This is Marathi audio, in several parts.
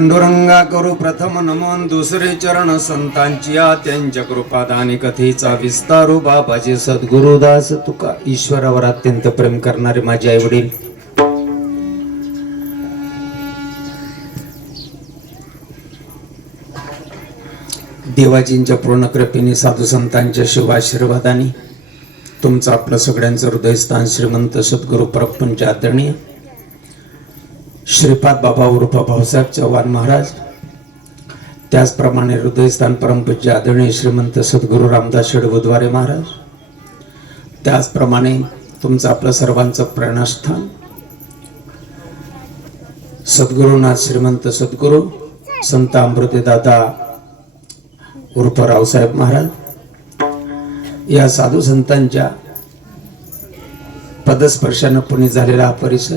पांडुरंगा करू प्रथम नमन दुसरे चरण संतांची या त्यांच्या कृपादानी कथेचा विस्तारू बाबाजी सद्गुरुदास तुका ईश्वरावर अत्यंत प्रेम करणारे माझे आई वडील देवाजींच्या पूर्ण कृपेने साधू संतांच्या शुभ आशीर्वादाने तुमचं आपलं सगळ्यांचं हृदयस्थान श्रीमंत सद्गुरु परमपूज्य आदरणीय श्रीपाद बाबा उर्फ भाऊसाहेब चव्हाण महाराज, त्याचप्रमाणे हृदयस्थान परमपूज्य आदरणीय श्रीमंत सद्गुरु रामदास बुधवारे महाराज, त्याचप्रमाणे तुमचं आपलं सर्वांचं प्रेरणास्थान सद्गुरुनाथ श्रीमंत सद्गुरु संत अमृते दादा उर्फ रावसाहेब महाराज, या साधू संतांच्या पदस्पर्शानं पुनीत झालेला हा परिसर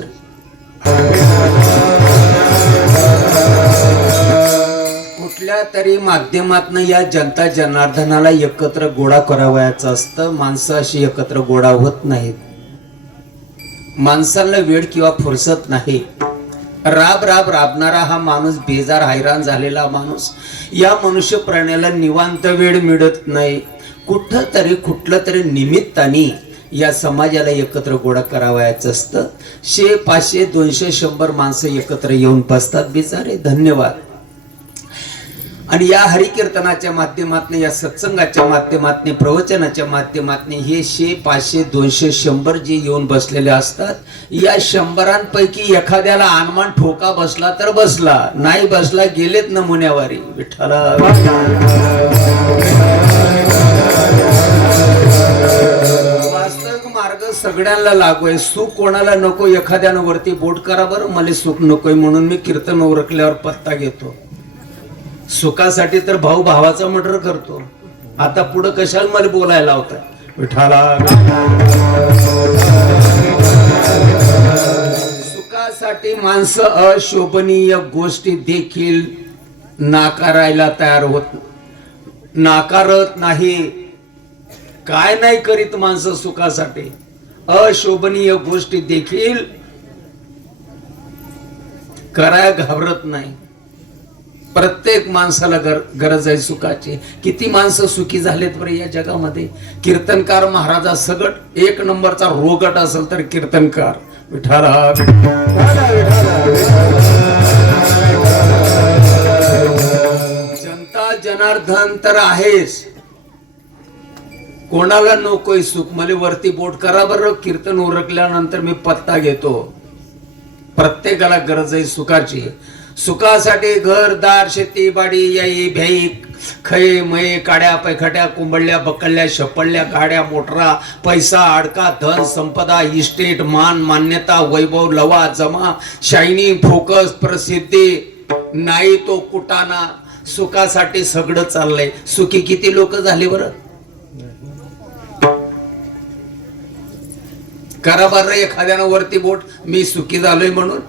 कुठल्या तरी माध्यमातून या जनता जनार्दनाला एकत्र गोळा करावयाचं असतं. माणसं अशी एकत्र गोळा होत नाहीत. माणसाला वेळ किंवा फुरसत नाही. राबणारा हा माणूस, बेजार हैराण झालेला माणूस, या मनुष्य प्राण्याला निवांत वेळ मिळत नाही. कुठलं तरी निमित्ताने या समाजाला एकत्र गोळा करावयाचं असतं. 100, 500, 200, 100 माणसं एकत्र येऊन बसतात. बिचारे धन्यवाद. आणि या हरिकीर्तनाच्या माध्यमातून, या सत्संगाच्या माध्यमातून, प्रवचनाच्या माध्यमातून हे 100, 500, 200, 100 जे येऊन बसलेले असतात, या 100 एखाद्याला अनमान ठोका बसला तर बसला, नाही बसला गेलेत नमुन्यावारी. विठ्ठला वास्तविक मार्ग सगळ्यांना लागू आहे. सुख कोणाला नको. एखाद्यानं वरती बोट करा बरं, मला सुख नकोय म्हणून मी कीर्तन उरकल्यावर पत्ता घेतो. सुखासाठी तर भाऊ भावाचा मर्डर करतो. आता पुढे कशाला मला बोलायला लावताय. विठाला सुखासाठी माणसं अशोभनीय गोष्टी देखील नाकारायला तयार नाकारत नाही. काय नाही करीत माणसं सुखासाठी. अशोभनीय गोष्टी देखील करायला घाबरत नाही. प्रत्येक माणसाला गरज आहे सुखाची. किती माणसं सुखी झालेत बरं या जगामध्ये. कीर्तनकार महाराजा सगट 1 नंबरचा रोगट असेल तर कीर्तनकार. विठाला जनता जनार्दन तर आहेच. कोणाला नकोय सुख. मला वरती बोट करा बरं, कीर्तन उरकल्यानंतर मी पत्ता घेतो. प्रत्येकाला गरज आहे सुखाची. सुखासाठी घरदार, शेती बाडी, याई भ्याई, खय मये, काड्या पैखट्या, कुंबडल्या बकळल्या, शपळल्या, गाड्या मोटरा, पैसा अडका, धन संपदा, इस्टेट, मान मान्यता, वैभव, लवा जमा, शायनी, फोकस, प्रसिद्धी, नाही तो कुटाणा. सुखासाठी सगळं चाललंय. सुखी किती लोक झाले बरं. करा बरं एखाद्यानं वरती बोट, मी सुखी झालोय म्हणून.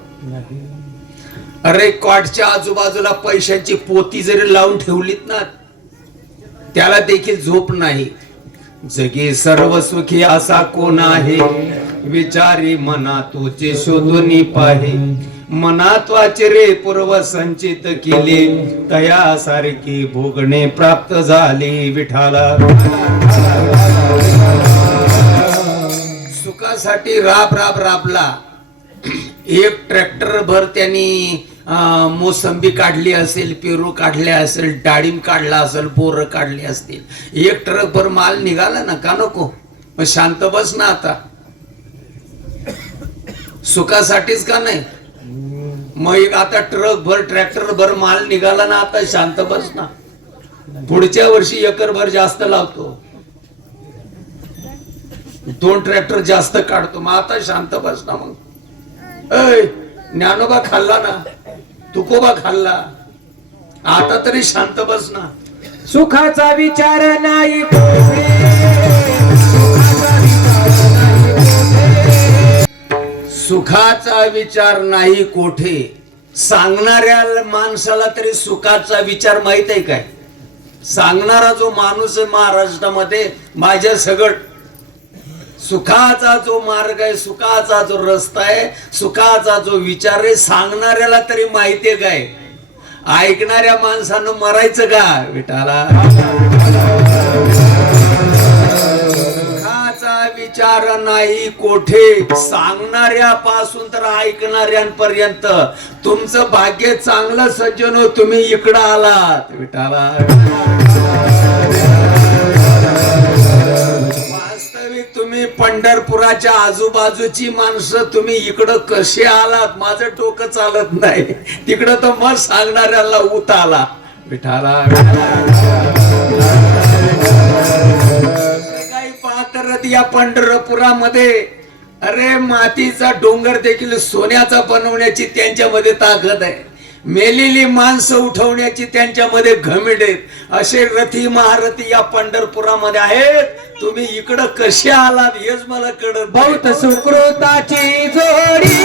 अरे कॉटच्या आजूबाजूला पैशांची पोती जरी लावून ठेवलीत ना, त्याला देखील झोप नाही. जगी सर्व सुखी असा कोण आहे, विचारी मना तुझे शोधून पाहे. मनात वाचरे पूर्व संचित केले, तयासारखी भोगणे प्राप्त झाली. विठाला सुखासाठी राबला. एक ट्रॅक्टर भर त्यांनी मोसंबी काढली असेल, पेरू काढले असेल, डाळिंब काढला असेल, बोर काढले असतील. 1 ट्रक भर माल निघाला ना, का नको. मग शांत बस ना आता. सुखासाठीच का नाही. मग आता ट्रॅक्टर भर माल निघाला ना, आता शांत बस ना. पुढच्या वर्षी एकरभर जास्त लावतो, 2 ट्रॅक्टर जास्त काढतो. मग आता शांत बस ना. मग ज्ञानोबा खाल्ला ना, तुकोबा खाल्ला, आता तरी शांत बस ना. सुखाचा विचार नाही, सुखाचा विचार नाही कोठे. सांगणाऱ्या माणसाला तरी सुखाचा विचार माहित आहे काय. सांगणारा जो माणूस महाराष्ट्रामध्ये माझ्या सगळं सुखाचा जो मार्ग आहे, सुखाचा जो रस्ता आहे, सुखाचा जो विचार आहे, सांगणाऱ्याला तरी माहितीये काय. ऐकणाऱ्या माणसानं मरायचं का विठाला? सुखाचा विचार नाही कोठे, सांगणाऱ्यापासून तर ऐकणाऱ्यांपर्यंत. तुमचं भाग्य चांगलं सज्जनो, तुम्ही इकडं आलात विठाला. वास्तविक तुम्ही पंढरपुराच्या आजूबाजूची माणसं, तुम्ही इकडं कसे आलात माझं डोकं चालत नाही. तिकडं तर मग सांगणाऱ्याला उत आला विठाला. काही पाहत या पंढरपुरामध्ये अरे मातीचा डोंगर देखील सोन्याचा बनवण्याची त्यांच्यामध्ये ताकद आहे. मेलेली माणसं उठवण्याची त्यांच्यामध्ये घमेड आहेत. असे रथी महारथी या पंढरपुरामध्ये आहेत. तुम्ही इकडं कसे आलात हेच मला कळत. बहुत सुकृताची जोडी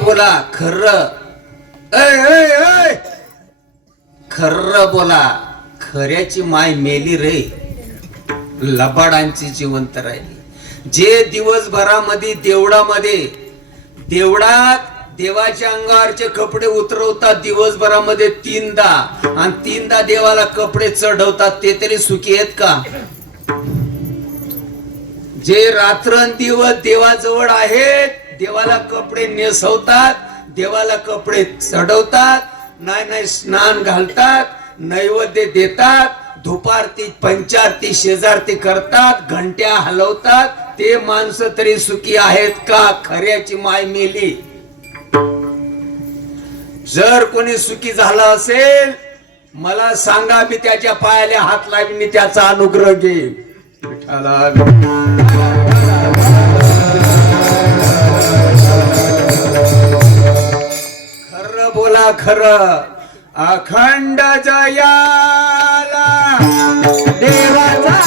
बोला खरं, खरं बोला. खऱ्याची माय मेली रे, लबाडांची जिवंत राहिली. जे दिवसभरामध्ये देवळात देवाच्या अंगावरचे कपडे उतरवतात दिवसभरामध्ये 3दा, आणि 3दा देवाला कपडे चढवतात, ते तरी सुखी आहेत का? जे रात्रंदिवस देवाजवळ आहेत, देवाला कपडे नेसवतात, देवाला कपडे चढवतात, नाही स्नान घालतात, नैवेद्य देतात, धुपारती पंचारती शेजारती करतात, घंट्या हलवतात, ते माणसं तरी सुखी आहेत का? खऱ्याची माय मेली. जर कोणी सुखी झाला असेल मला सांगा, मी त्याच्या पायाला हात लावीन, मी त्याचा अनुग्रह घेईन. खरं बोला खरं. अखंड जयाला देवाचा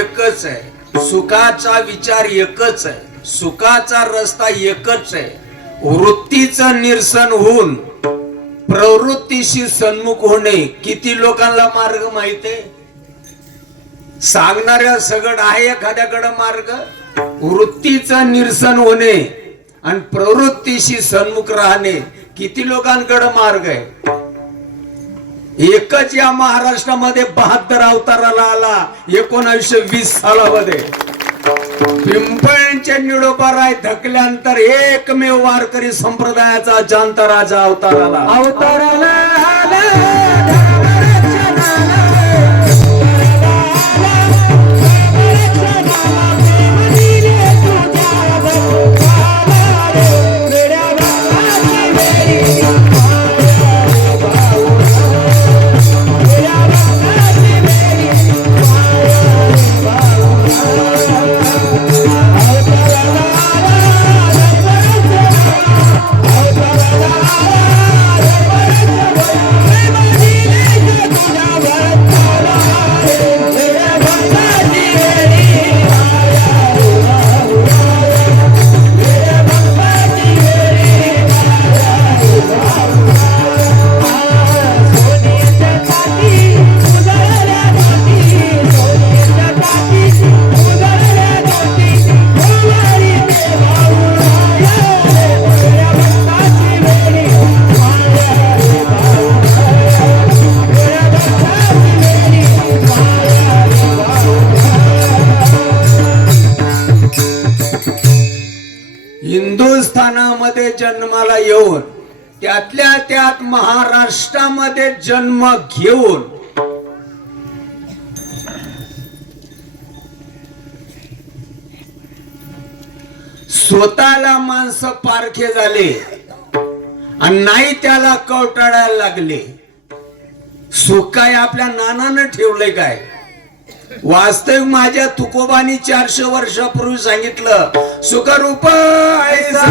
एकच आहे, सुखाचा विचार एकच आहे, सुखाचा रस्ता एकच आहे. वृत्तीचं निरसन होऊन प्रवृत्तीशी सन्मुख होणे. किती लोकांना मार्ग माहित आहे? सांगणाऱ्या सगळं आहे एखाद्याकडे मार्ग. वृत्तीचं निरसन होणे आणि प्रवृत्तीशी सन्मुख राहणे किती लोकांकडे मार्ग आहे? एकच या महाराष्ट्रामध्ये 72 अवताराला आला 1920 सालामध्ये. पिंपळांच्या निडोबाराय धकल्यानंतर एकमेव वारकरी संप्रदायाचा जांता राजा अवताराला खानदानामध्ये जन्माला येऊन त्यातल्या त्यात महाराष्ट्रामध्ये जन्म घेऊन स्वतःला माणसं पारखे झाले आणि नाही त्याला कवटाळायला लागले. सुख काय आपल्या नानानं ठेवलंय काय? वास्तविक माझ्या तुकोबानी 400 वर्षापूर्वी सांगितलं, सुखरूप ऐसा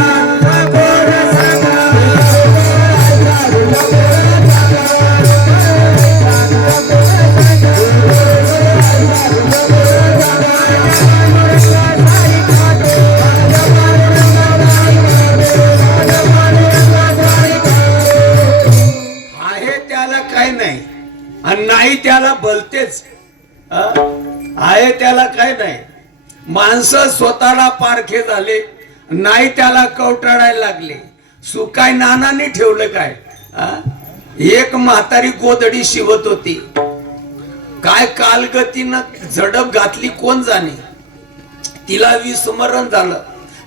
आहे त्याला काय नाही आणि नाही त्याला भलतेच. आहे त्याला काय नाही. माणसं स्वतःला पारखे झाले, नाही त्याला कवटाळायला लागले. सुकाय नानाने ठेवलं काय? एक म्हातारी गोधडी शिवत होती, काय कालगतीनं झडप घातली कोण जाणे. तिला विस्मरण झालं.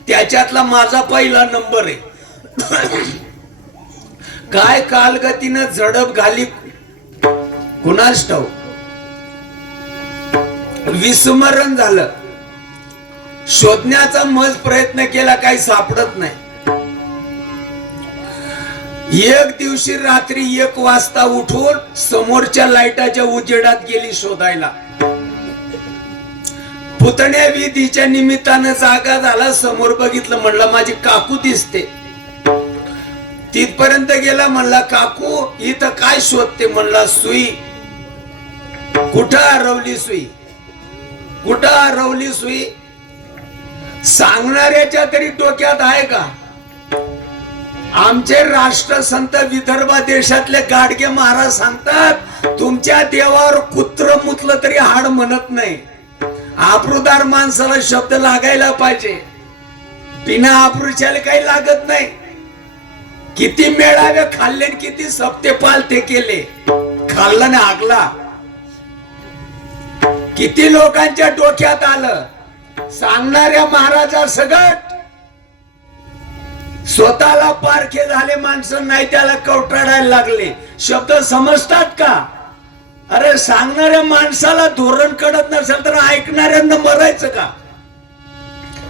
त्याच्यातला माझा पहिला नंबर आहे. काय कालगतीनं झडप घाली कुणास ठाऊक. विस्मरण झालं. शोधण्याचा मज प्रयत्न केला, काही सापडत नाही. एक दिवशी रात्री 1 वाजता उठून समोरच्या लाईटाच्या उजेडात गेली शोधायला. पुतण्या विधीच्या निमित्तानं जागा झाला. समोर बघितलं, म्हणलं माझी काकू दिसते. तिथपर्यंत गेला, म्हणला काकू इथं काय शोधते? म्हणला सुई. कुठं हरवली सुई? कुठं हरवली सुई? सांगणाऱ्याच्या तरी डोक्यात आहे का? आमचे राष्ट्रसंत विदर्भ देशातले गाडगे महाराज सांगतात, तुमच्या देवावर कुत्र मुतलं तरी हाड म्हणत नाही. आबरूदार माणसाला शब्द लागायला पाहिजे. बिना आबरूच्याला काही लागत नाही. किती मेळावे खाल्ले, किती सप्ते पालते केले, खाल्ला ना आगला. किती लोकांच्या डोक्यात आलं. सांगणाऱ्या महाराजा सगट स्वतःला पारखे झाले माणसं, नाही त्याला कवटाळायला लागले. शब्द समजतात का? अरे सांगणाऱ्या माणसाला धोरण कळत नसेल तर ऐकणाऱ्यांना मरायचं का?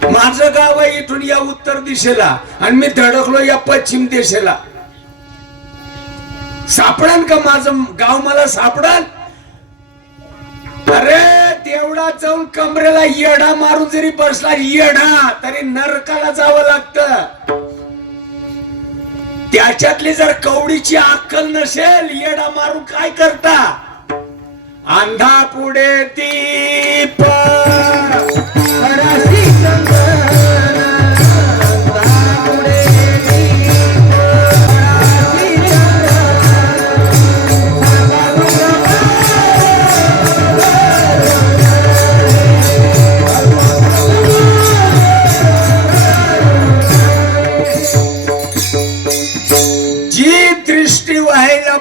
माझं गाव आहे इथून या उत्तर दिशेला आणि मी धडकलो या पश्चिम दिशेला. सापडाल का माझं गाव? मला सापडाल? अरे तेवढा जाऊन कमरेला येडा मारून जरी बसला येडा, तरी नरकाला जावं लागतं. त्याच्यातली जर कवडीची अक्कल नसेल, येडा मारून काय करता? अंधा पुढे दीप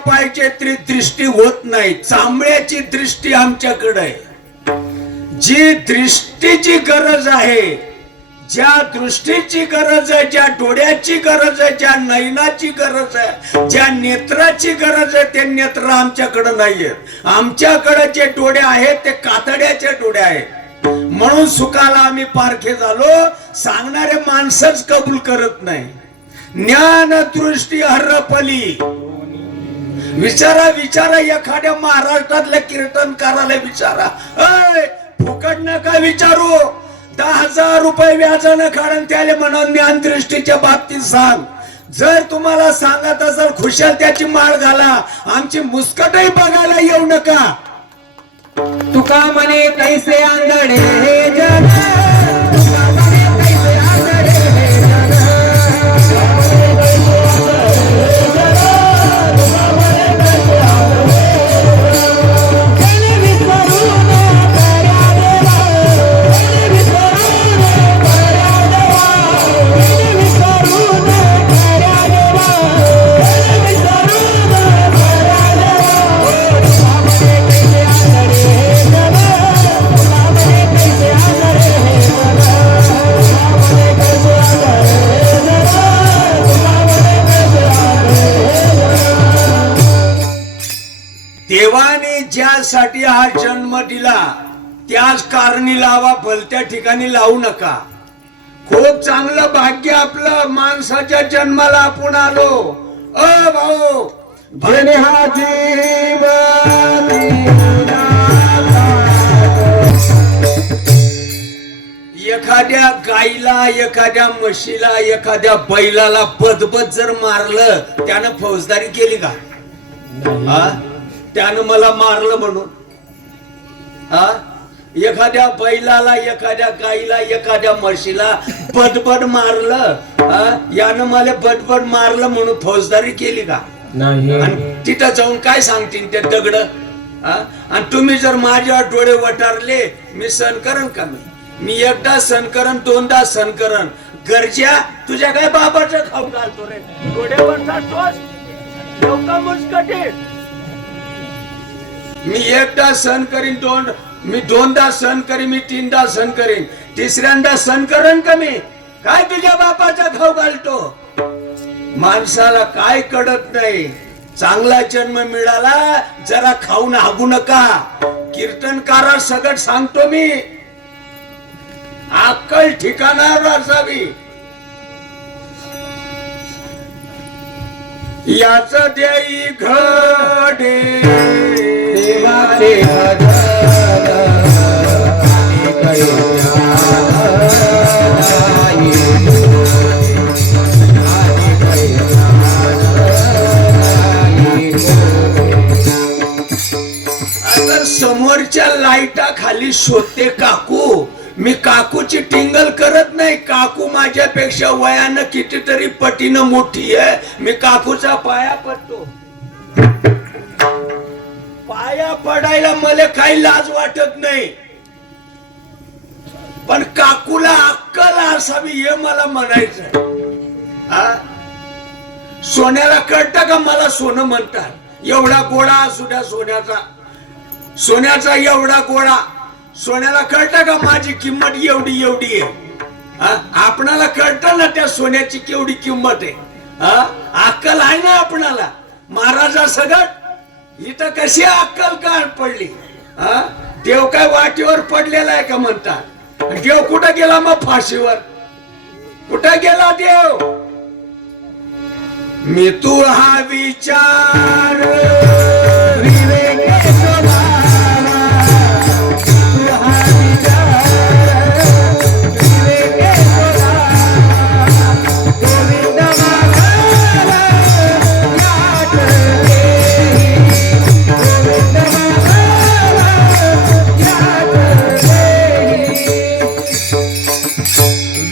पाहिजे तरी दृष्टी होत नाही. चांबड्याची दृष्टी आमच्याकडे आहे. जी दृष्टीची गरज आहे, ज्या दृष्टीची गरज आहे, ज्या डोळ्याची गरज आहे, ज्या नयनाची गरज आहे, ज्या नेत्राची गरज आहे, ते नेत्र आमच्याकडे नाहीये. आमच्याकडे जे डोळे आहेत ते कातड्याचे डोळे आहेत. म्हणून सुखाला आम्ही पारखे झालो. सांगणारे माणसंच कबूल करत नाही. ज्ञान दृष्टी हरपली. विचारा विचारा एखाद्या महाराष्ट्रातल्या कीर्तनकाराला विचारा. फुकट नका विचारू. 10,000 रुपये व्याजानं काढून त्याला म्हणा ज्ञान दृष्टीच्या बाबतीत सांग. जर तुम्हाला सांगत असेल खुशाल त्याची माळ घाला. आमची मुस्कटही बघायला येऊ नका. तुका म्हणे कैसे आंधळे हे जग, ज्यासाठी हा जन्म दिला त्याच कारणी लावा, भलत्या ठिकाणी लावू नका. खूप चांगलं भाग्य आपलं, माणसाच्या जन्माला आपण आलो. भाऊ जेणे हा जीव एखाद्या गाईला, एखाद्या म्हशीला, एखाद्या बैलाला बदबद जर मारलं त्यानं फौजदारी केली का? हा? त्यानं मला मारलं म्हणून हा? एखाद्या बैलाला, एखाद्या गाईला, एखाद्या म्हशीला बदबद मारलं हा? यानं मला बदबद मारलं म्हणून फौजदारी केली का? नाही. आणि तिथं जाऊन काय सांगतील ते दगड? आणि तुम्ही जर माझ्यावर डोळे वटारले, मी सहन करण का? मी एकदा सहन करण, दोनदा सहन करण. गरजा तुझ्या काय बाबाचं खाऊ घालतो रे? डोळे वटारतोस एवढा मुस्कटे. मी एकदा सहन करीन, मी दोनदा सहन करीन, मी तीनदा सहन करीन, तिसऱ्यांदा सहन करण का? मी काय तुझ्या बापाचा खाऊ घालतो? माणसाला काय कळत नाही. चांगला जन्म मिळाला, जरा खाऊन हागू नका. कीर्तनकारा सगळं सांगतो मी, अक्कल ठिकाणावर असावी. याच देई घडे देवाचे भजन आणि आता समोरच्या लाईटा खाली शोधते काकू. मी काकूची टिंगल करत नाही. काकू माझ्यापेक्षा वयानं कितीतरी पटीनं मोठी आहे. मी काकूचा पाया पडतो. पाया पडायला मला काही लाज वाटत नाही, पण काकूला अक्कल असावी हे मला म्हणायचं. सोन्याला कळतं का मला सोनं म्हणतात? एवढा गोळा असू द्या सोन्याचा, सोन्याचा एवढा गोळा. सोन्याला कळतं का माझी किंमत एवढी एवढी आहे? आपणाला कळतं ना त्या सोन्याची केवढी किंमत आहे? अक्कल आहे ना आपणाला? महाराजा सगळं इथं कशी अक्कल काढ पडली? देव काय वाटेवर पडलेला आहे का म्हणतात? देव कुठं गेला मग? फाशीवर. कुठं गेला देव? मी तू हा विचार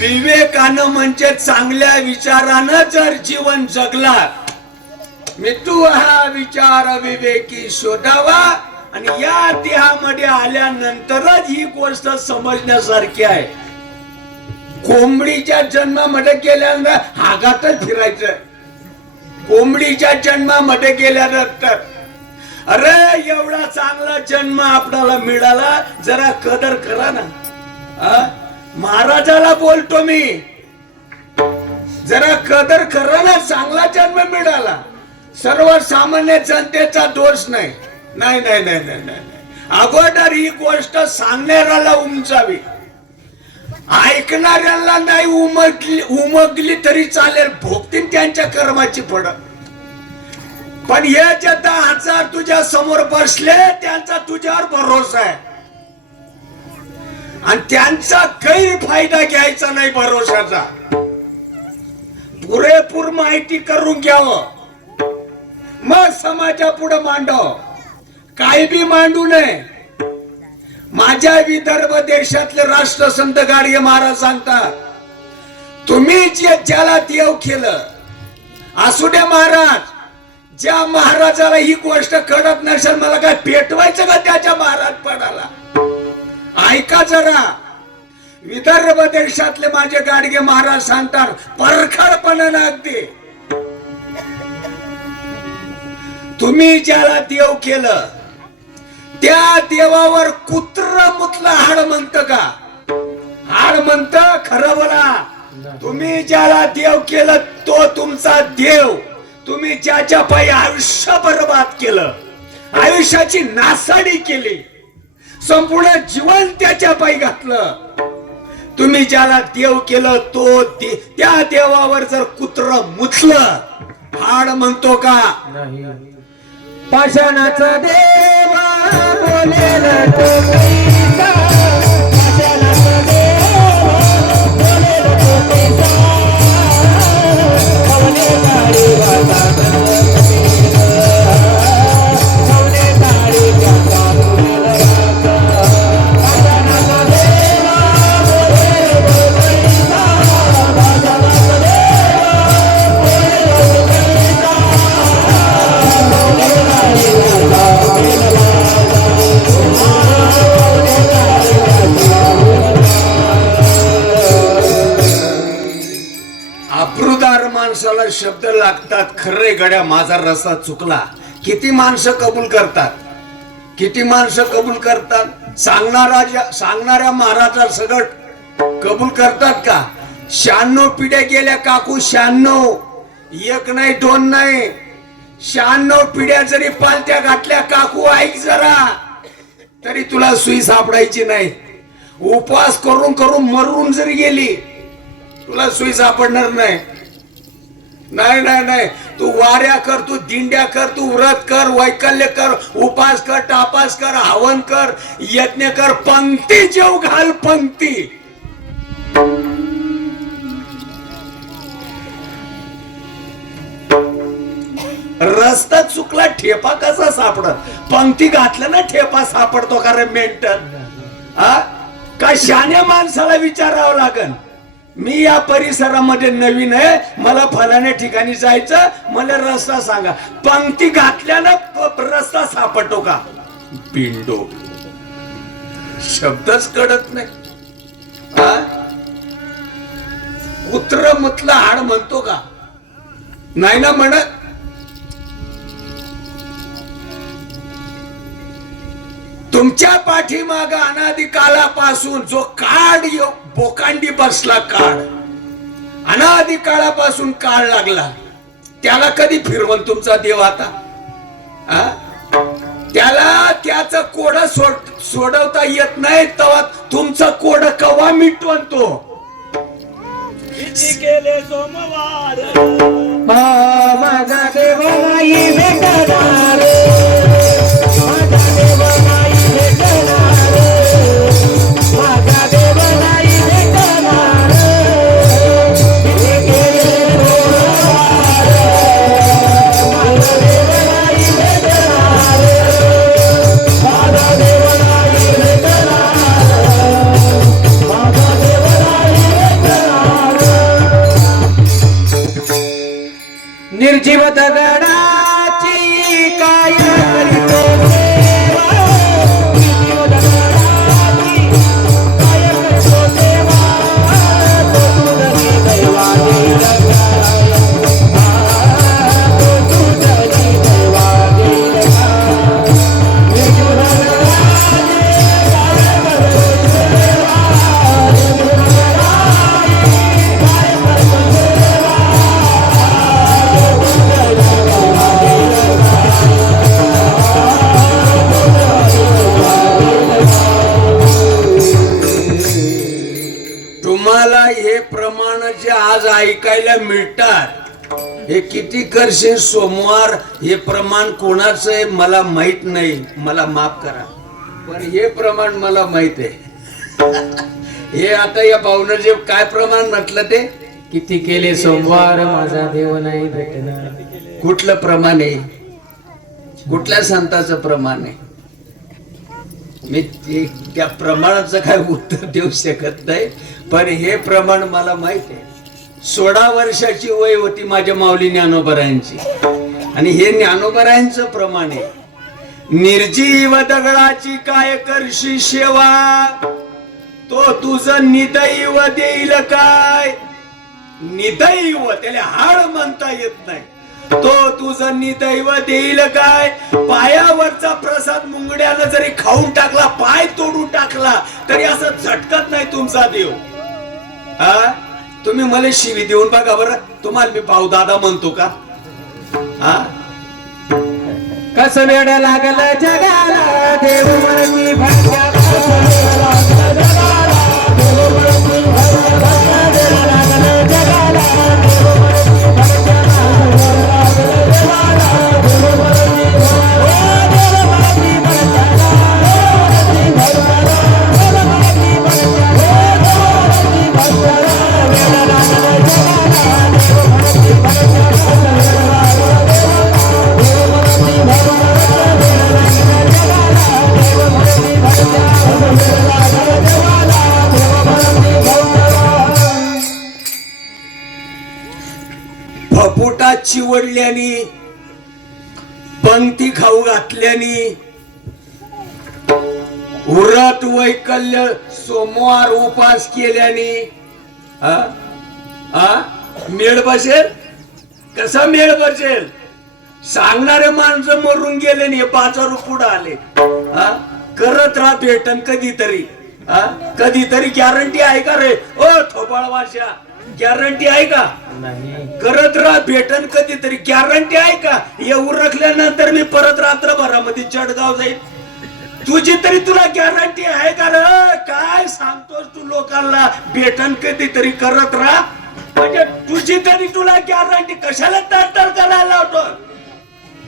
विवेकानं म्हणजे चांगल्या विचारानं जर जीवन जगला. मी तू हा विचार विवेकी शोधावा, आणि या देहामध्ये आल्यानंतरच ही गोष्ट समजण्यासारखी आहे. कोंबडीच्या जन्मामध्ये गेल्यानंतर हागातच फिरायचं. कोंबडीच्या जन्मामध्ये गेल्यानंतर अरे एवढा चांगला जन्म आपल्याला मिळाला, जरा कदर करा ना. महाराजाला बोलतो मी, जरा कदर करा ना. चांगला जन्म मिळाला. सर्वसामान्य जनतेचा दोष नाही. नाही नाही नाही नाही नाही. अगोदर ही गोष्ट सांगणाऱ्याला उमजावी, ऐकणाऱ्याला नाही उमगली तरी चालेल. भोगतील त्यांच्या कर्माची फळ. पण हे जे 10,000 तुझ्या समोर बसले त्यांचा तुझ्यावर भरोसा आहे, आणि त्यांचा गैरफायदा घ्यायचा नाही भरोशाचा. पुरेपूर माहिती करून घ्यावं, मग समाजा पुढे मांडव. काही बी मांडू नये. माझ्या विदर्भ देशातले राष्ट्रसंत गाडगे महाराज सांगतात, तुम्ही ज्याला देव केलं असू दे महाराज. ज्या महाराजाला ही गोष्ट कळत नसेल, मला काय पेटवायचं का त्याच्या महाराज पडाला? ऐका जरा. विदर्भ देशातले माझे गाडगे महाराज सांगतात परखडपणानं अगदी, तुम्ही ज्याला देव केलं त्या देवावर कुत्र मुतलं हाड म्हणत का? हाड म्हणत खरं बोला. तुम्ही ज्याला देव केलं तो तुमचा देव. तुम्ही ज्याच्या पायी आयुष्य बर्बाद केलं, आयुष्याची नासाडी केली, संपूर्ण जीवन त्याच्या पायी घातलं. तुम्ही ज्याला देव केलं तो त्या देवावर जर कुत्र मुतलं, हाड म्हणतो का? नाही. पाषाणाचा देवा बोलेल तो कैसा, पाषाणाचा देवा बोलेल तो कैसा, कवले ताळी वाजा कवले ताळी वाजा पाषाणाचा देवा बोलेल तो कैसा, पाषाणाचा देवा बोलेल तो कैसा, अब्रुदार माणसाला शब्द लागतात. खरे गड्या माझा रस्ता चुकला. किती माणसं कबूल करतात, किती माणसं कबूल करतात? सांगणाऱ्या महाराजा सगट कबूल करतात का? 96 पिढ्या गेल्या काकू, 96, एक नाही दोन नाही, 96 पिढ्या जरी पालत्या घातल्या काकू, ऐक जरा, तरी तुला सुई सापडायची नाही. उपवास करून करून मरून जरी गेली तुला सुई सापडणार नाही. नाही नाही नाही, तू वाऱ्या कर, तू दिंड्या कर, तू व्रत कर, वैकल्य कर, उपास कर, तापास कर, हवन कर, यज्ञ कर, पंक्ती जेव घाल, पंक्ती. रस्ता चुकला, ठेपा कसा सापडत? पंक्ती घातलं ना ठेपा सापडतो का रे मेंटल? का शाण्या माणसाला विचारावं लागन? मी या परिसरामध्ये नवीन आहे, मला फलाण्या ठिकाणी जायचं, मला रस्ता सांगा. पंक्ती घातल्यानं रस्ता सापडतो का? पिंडो, शब्दच कळत नाही. कुत्र म्हटलं हाड म्हणतो का? नाही ना म्हणत. तुमच्या पाठीमाग अनादी काळापासून जो काळ बोकांडी बसला, काळ अनादी काळापासून काळ लागला, त्याला कधी फिरवल तुमचा देव? आता त्याला त्याचं कोड सोडवता येत नाही, तेव्हा तुमचं कोड कवा मिटवून तो? केले सोमवार माझा देव नाही भेटणार, माझा देव नाही भेटणार, माझा देव नाही भेटणार, केले सोमवार माझा देव नाही भेटणार, माझा देव नाही भेटणार, माझा देव नाही भेटणार. निर्जीव दगडाची काय करीतो सेवा, निर्जीव दगडाची काय करीतो सेवा, तो तुझी दैवाची रक्षा, तो तुझी दैवाची रक्षा. निर्जीव दगडाची काय करीतो सेवा, निर्जीव दगडाची काय करीतो सेवा, तुम्हाला हे प्रमाण जे आज ऐकायला मिळतात, हे किती करशील सोमवार, हे प्रमाण कोणाचं आहे मला माहित नाही, मला माफ करा, पण हे प्रमाण मला माहित आहे. हे आता या भाऊनं जे काय प्रमाण म्हटलं ते, किती केले सोमवार माझा देव नाही भेटणार. कुठलं प्रमाण आहे? कुठल्या संताचं प्रमाण आहे? मी त्या प्रमाणाचं काय उत्तर देऊ शकत नाही, पण हे प्रमाण मला माहित आहे. 16 वर्षाची वय होती माझ्या माऊली ज्ञानोबरायांची, आणि हे ज्ञानोबरायांचं प्रमाण आहे. निर्जीव दगडाची काय करशी सेवा, तो तुझं निदैव देईल काय? निदैव त्याला हाड म्हणता येत नाही. तो तुझं निदैव देईल काय? पायावरचा प्रसाद मुंगड्यानं जरी खाऊन टाकला, पाय तोडून टाकला, तरी असं झटकत नाही तुमचा देव. तुम्ही मला शिवी देऊन बघा बरं, तुम्हाला मी भाऊ दादा म्हणतो का? कसं वेड लागलं जगाला देव म्हणती भाग्या लागलं जगाला देव म्हणती भाग्या लागलं जगाला देव म्हणती भाग्या लागलं जगाला देव म्हणती फपुटा चिवडल्यानी पंक्ती खाऊ घातल्यानी व्रत वैकल्य सोमवार उपास केल्याने मेळ बसेल? कसा मेळ बसेल? सांगणारे माणसं मरून गेले नाही, 5 पुढे आले. करत राहा भेटन कधीतरी. कधीतरी गॅरंटी आहे का रे? ओ थोबाळ भाषा, गॅरंटी आहे का? करत राहा भेटन कधीतरी, गॅरंटी आहे का? हे उरकल्यानंतर मी परत रात्रभरामध्ये चडगाव जाईल, तुझी तरी तुला गॅरंटी आहे का रे? काय सांगतोस तू लोकांना? भेटन कधीतरी करत राहा म्हणजे तुझी तरी तुला गॅरंटी? कशाला तर करायला लावतो?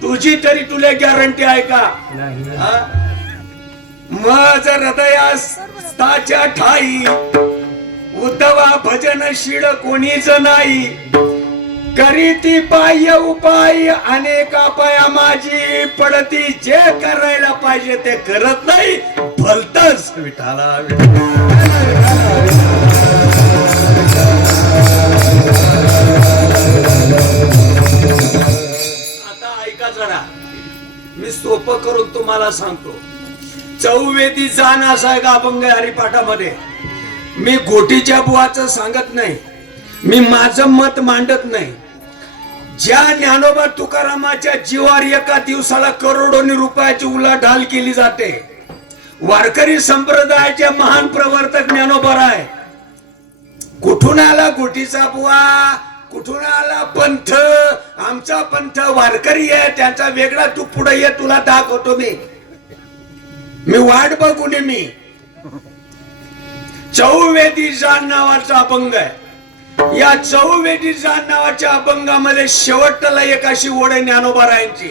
तुझी तरी तुला गॅरंटी आहे का? मज हृदयाच्या ठाई उद्धवा भजन शिड कोणीच नाही, करीती पाय उपाय अनेका पाया माझी पडती, जे करायला पाहिजे ते करत नाही, भलतच विठाला. आता ऐका जरा, मी सोपं करून तुम्हाला सांगतो. चौवेदी जाण असा आहे का अभंग हरिपाठामध्ये? मी गोटीच्या बुवाचं सांगत नाही, मी माझं मत मांडत नाही. ज्या ज्ञानोबा तुकारामाच्या जीवावर एका दिवसाला करोडोनी रुपयाची उलाढाल केली जाते, वारकरी संप्रदायाचे महान प्रवर्तक ज्ञानोबा आहे. कुठून आला गोटीचा बुवा? कुठून आला पंथ? आमचा पंथ वारकरी आहे, त्यांचा वेगळा. तू पुढे ये, तुला दाखवतो मी वाट बघून. मी चौवेदी जाण नावाचा अभंग आहे. या चौवेदी जाण नावाच्या अभंगामध्ये शेवटला एक अशी ओढ आहे ज्ञानोबारायांची.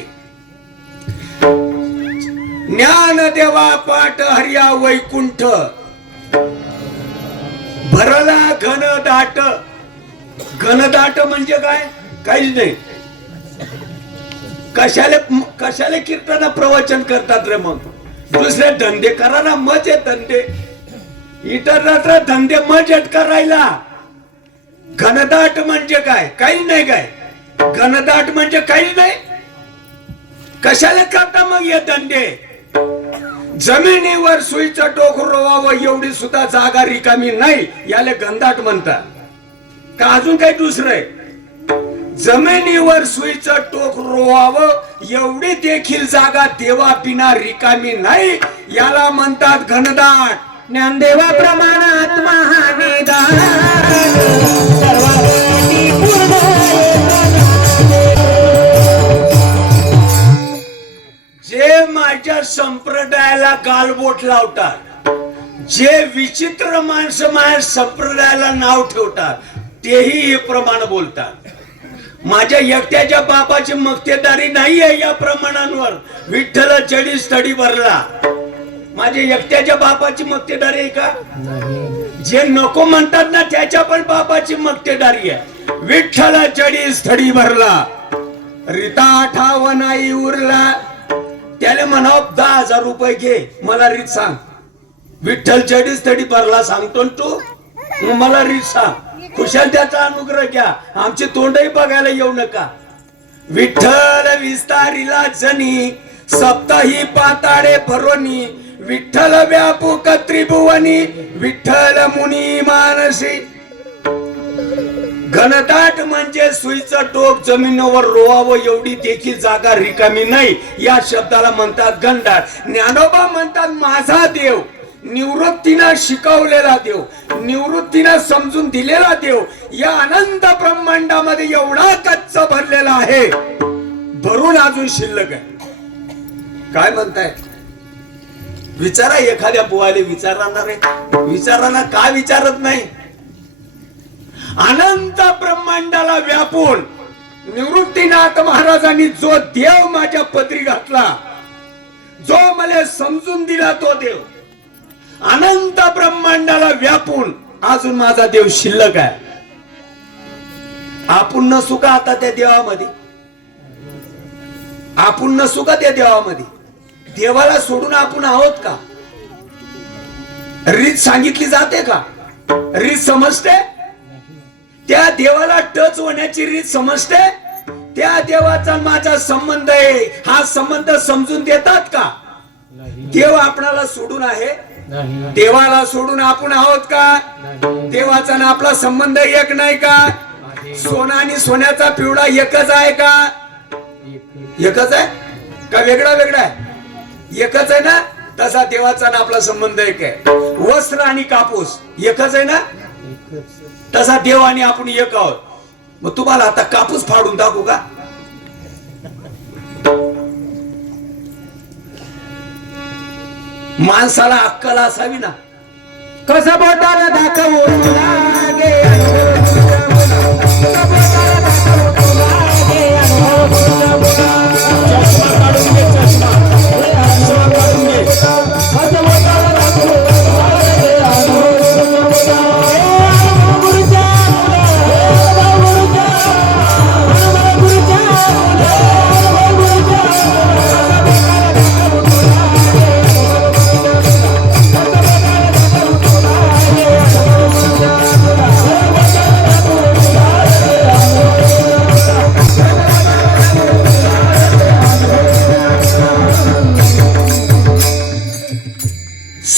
ज्ञान देवा पाठ हरिया वैकुंठ भरला घनदाट. घनदाट म्हणजे काय? काहीच नाही. कशाला कीर्तन प्रवचन करतात रे? मग दुसरे धंदे करा ना, मजे धंदे. इतर धंदे मजेत करायला. घनदाट म्हणजे काय? काही नाही. काय घनदाट म्हणजे काही नाही? कशाला करता मग हे धंदे? जमिनीवर सुईचं टोक रोवावं एवढी सुद्धा जागा रिकामी नाही, याला घनदाट म्हणतात का अजून काही दुसरं? जमिनीवर सुईचं टोक रोवावं एवढी देखील जागा देवा बिना रिकामी नाही, याला म्हणतात घनदाट. ज्ञानदेवा प्रमाण आत्मा हा निदान. जे माझ्या संप्रदायाला गालबोट लावतात, जे विचित्र माणसं माझ्या संप्रदायाला नाव ठेवतात, तेही हे प्रमाण बोलतात. माझ्या एकट्याच्या बापाची मक्तेदारी नाही आहे या प्रमाणांवर. विठ्ठल जडी स्थडी भरला. माझ्या एकट्याच्या बापाची मक्तेदारी आहे का? जे नको म्हणतात ना त्याच्या पण बापाची मक्तेदारी आहे. विठ्ठल जडी स्थडी भरला, रीता ठाव नाही उरला. त्याला म्हणावं 10,000 रुपये घे, मला रीत सांग. विठ्ठल जडी स्थडी भरला सांगतो तू, मला रीत सांग. खुशाल त्याचा अनुग्रह घ्या, आमचे तोंडही बघायला येऊ नका. विठ्ठल विस्तारिला जनी सप्ताही पाताळे भरोनी, विठ्ठल व्यापूक त्रिभुवनी, विठ्ठल मुनी मानसी. घनदाट म्हणजे सुईचं टोक जमिनीवर रोवावं एवढी देखील जागा रिकामी नाही, या शब्दाला म्हणतात घनदाट. ज्ञानोबा म्हणतात माझा देव, निवृत्तीनं शिकवलेला देव, निवृत्तीनं समजून दिलेला देव या अनंत ब्रह्मांडामध्ये एवढा कच्च भरलेला आहे, भरून अजून शिल्लक आहे. काय म्हणताय? विचारा एखाद्या बुवाले, विचारणार आहे विचारांना का विचारत नाही? अनंत ब्रह्मांडाला व्यापून निवृत्तीनाथ महाराजांनी जो देव माझ्या पदरी घातला, जो मला समजून दिला, तो देव अनंत ब्रह्मांडाला व्यापून अजून माझा देव शिल्लक आहे. आपण नसू का आता त्या देवामध्ये? आपण नसू का त्या देवामध्ये? देवाला सोडून आपण आहोत का? रीत सांगितली जाते का? रीत समजते? त्या देवाला टच होण्याची रीत समजते? त्या देवाचा माझा संबंध आहे, हा संबंध समजून देतात का? देव आपणाला सोडून आहे? देवाला सोडून आपण आहोत का? देवाचा ना आपला संबंध एक नाही का? सोना आणि सोन्याचा पिवळा एकच आहे का? एकच आहे का वेगळा वेगळा आहे? एकच आहे ना. तसा देवाचा ना आपला संबंध एक आहे. वस्त्र आणि कापूस एकच आहे ना. तसा देव आणि आपण एक आहोत. मग तुम्हाला आता कापूस फाडून दाखवू का? माणसाला अक्कल असावी ना. कसं बोटाला दाखवू लागे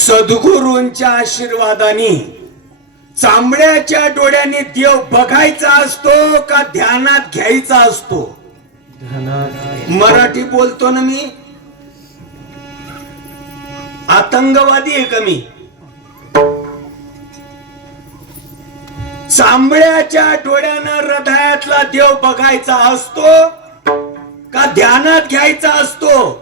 सद्गुरूंच्या आशीर्वादाने चांबड्याच्या डोळ्याने देव बघायचा असतो का ध्यानात घ्यायचा असतो? मराठी बोलतो ना मी. आतंकवादी आहे का मी? चांबड्याच्या डोळ्यानं हृदयातला देव बघायचा असतो का ध्यानात घ्यायचा असतो?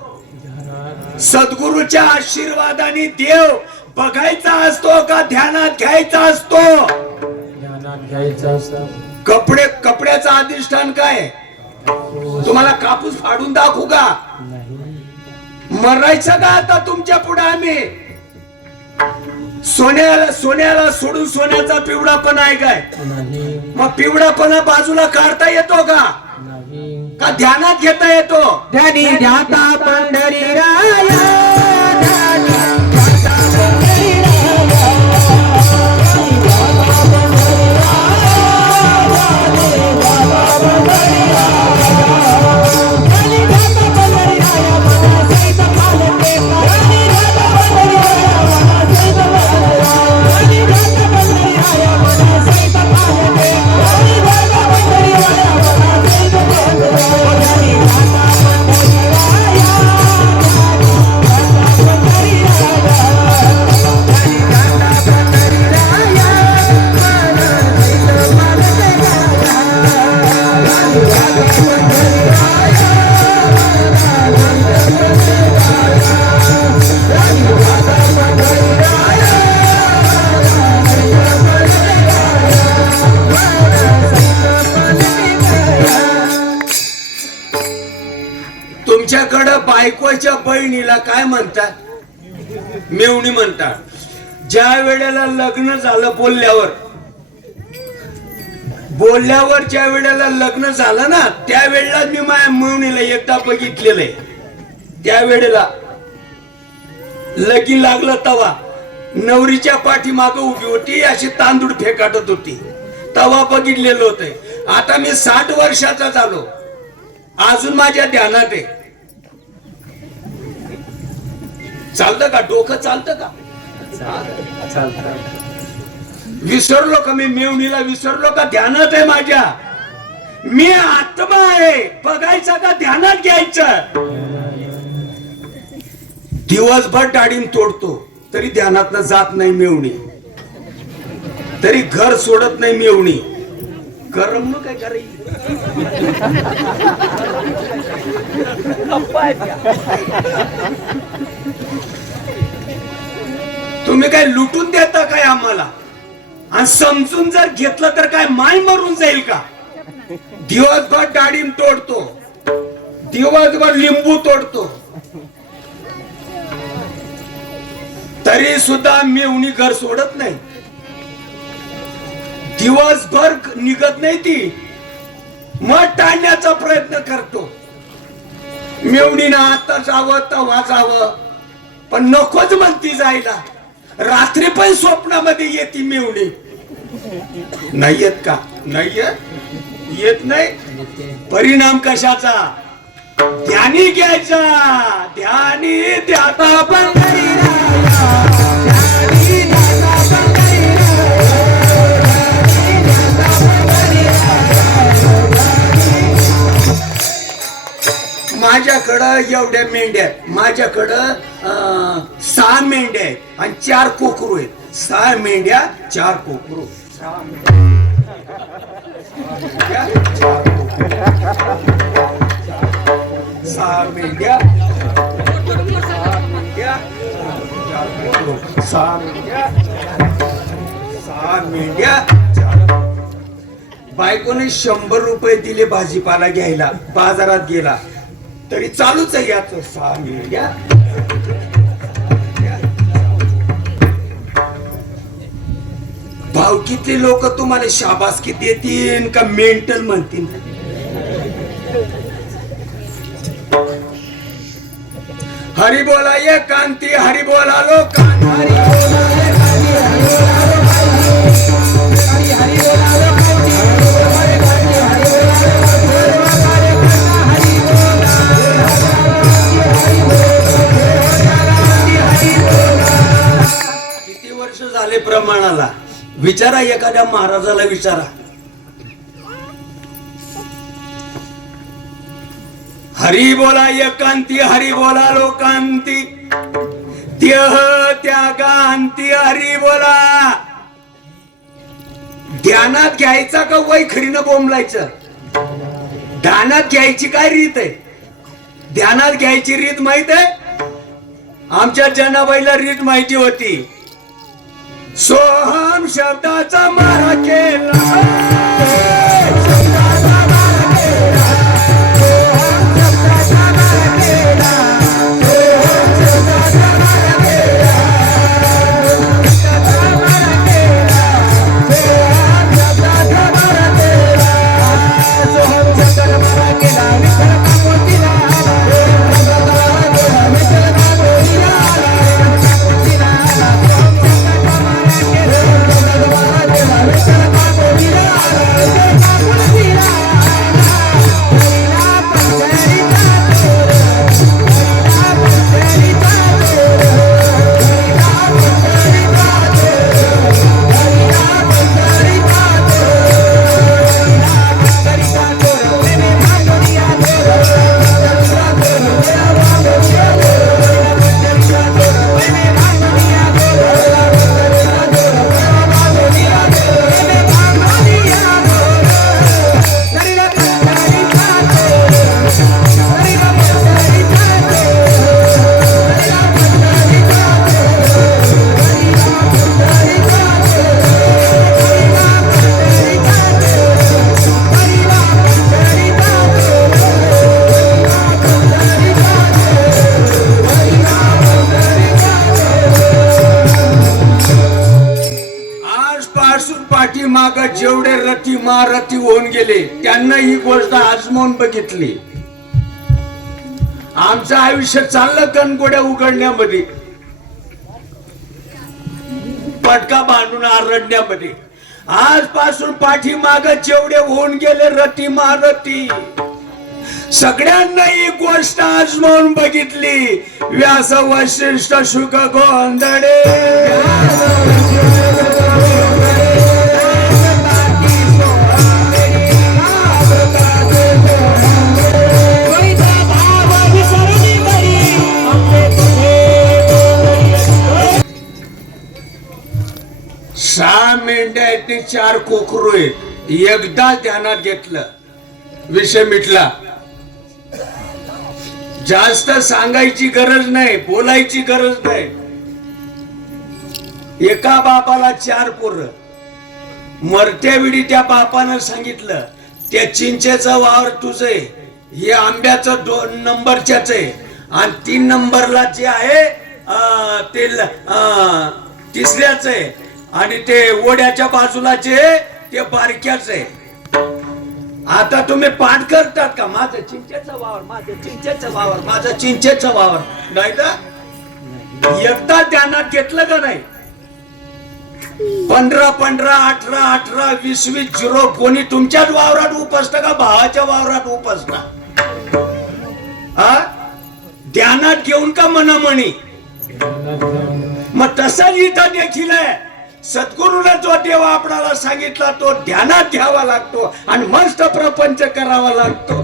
सद्गुरूच्या आशीर्वादाने देव बघायचा असतो का ध्यानात घ्यायचा असतो? ध्यानात घ्यायचा असतो. कपड्याचं अधिष्ठान काय? तुम्हाला कापूस फाडून दाखवू का? मरायचं का आता तुमच्या पुढे आम्ही? सोन्याला सोडून सोन्याचा पिवळापणा आहे काय? मग पिवळापणा बाजूला काढता येतो का? का ध्यानात घेता येतो? ध्यानी ध्याता पंढरी राया तुमच्याकडं बायकोच्या बहिणीला काय म्हणतात? मेवणी म्हणतात. ज्या वेळेला लग्न झालं बोलल्यावर ज्या वेळेला लग्न झालं ना, त्या वेळेला मी माझ्या मेवणीला एकदा बघितलेलं आहे. त्या वेळेला लगीन लागलं तवा नवरीच्या पाठीमाग उभी होती, अशी तांदूळ फेकाटत होती. तवा बघितलेलं होतंय. आता मी 60 वर्षाचा झालो, अजून माझ्या ध्यानात आहे. चालतं का? डोकं चालतं का? विसरलो का? मी मेवणीला विसरलो का? ध्यानात आहे माझ्या. मी आत्मा आहे. बघायचा का ध्यानात घ्यायचं? दिवसभर डाळीन तोडतो तरी ध्यानात जात नाही मेवणी, तरी घर सोडत नाही मेवणी. गरम न काय करायची तुम्ही काय लुटून देता काय आम्हाला आणि समजून जर घेतलं तर काय माय मरून जाईल का दिवसभर डाळिंब तोडतो दिवसभर लिंबू तोडतो तरी सुद्धा मेवणी घर सोडत नाही दिवसभर निघत नाही ती मग टाळण्याचा प्रयत्न करतो मेवणीनं आता जावं तेव्हा जावं पण नकोच म्हणती जायला रात्री पण स्वप्नामध्ये येते मेवणी नाही येत का नाही येत नाही परिणाम कशाचा ध्यानी घ्यायचा ध्यानी ध्याता माझ्याकडं एवढ्या मेंढ्या आहेत माझ्याकडं 6 मेंढ्या आहेत आणि 4 कोकरू आहेत 6 मेंढ्या 4 कोकरू 6 मेंढ्या 6 मेंढ्या बायकोने 100 रुपये दिले भाजीपाला घ्यायला बाजारात गेला तरी चालूच आहे याच 6 मेंढ्या भावकीतले लोक तुम्हाला शाबासकी देतील का मेंटल म्हणतील हरी बोला ये कांती हरी बोला लो कांती हरी बोला ये कांती हरी बोला लो कांती हरी बोला लो कांती हरी बोला ये कांती हरी बोला लो किती वर्ष झाले प्रमाणाला विचारा एखाद्या महाराजाला विचारा हरी बोला एकांती हरी बोला लोकांती देह त्यागांती हरी बोला ध्यानात घ्यायचा का वैखरीनं बोंबलायचं ध्यानात घ्यायची काय रीत आहे ध्यानात घ्यायची रीत माहित आहे आमच्या जनाबाईला रीत माहिती होती सोहम शब्दाचा मारा केला पाठीमाग जेवढे रती महारथी होऊन गेले त्यांना ही गोष्ट आजमावून बघितली आमचं आयुष्य चाललं कणकोड्या उघडण्यामध्ये पटका बांधून आरडण्यामध्ये आजपासून पाठीमाग जेवढे होऊन गेले रती महारथी सगळ्यांना ही गोष्ट आजमावून बघितली व्यास वशिष्ठ शुक गोंधळे सहा मेंढ्या आहेत 4 कोकरू आहेत एकदा ध्यानात घेतलं विषय मिटला. जास्त सांगायची गरज नाही, बोलायची गरज नाही. एका बापाला 4 पोरं. मरत्या वेळी त्या बापानं सांगितलं त्या चिंचेचं वावर तुझं आहे, हे आंब्याचं 2 नंबरच्याच आहे, आणि 3 नंबरला जे आहे ते तिसऱ्याच आहे, आणि ते ओढ्याच्या बाजूला जे ते बारक्याच आहे. आता तुम्ही पाठ करतात का माझं चिंचेचं वावर, माझं चिंचेचं वावर, माझं चिंचेचं वावर? नाही तर एकदा ध्यानात घेतलं का नाही? 15 15 18 18 20 20 झिरो. कोणी तुमच्याच वावरात उपसतं का भावाच्या वावरात उपसता? ध्यानात घेऊन का मनामणी? मग तसंच इथं देखील आहे. सद्गुरूला जो देव आपणाला सांगितला तो ध्यानात घ्यावा लागतो आणि मस्त प्रपंच करावा लागतो.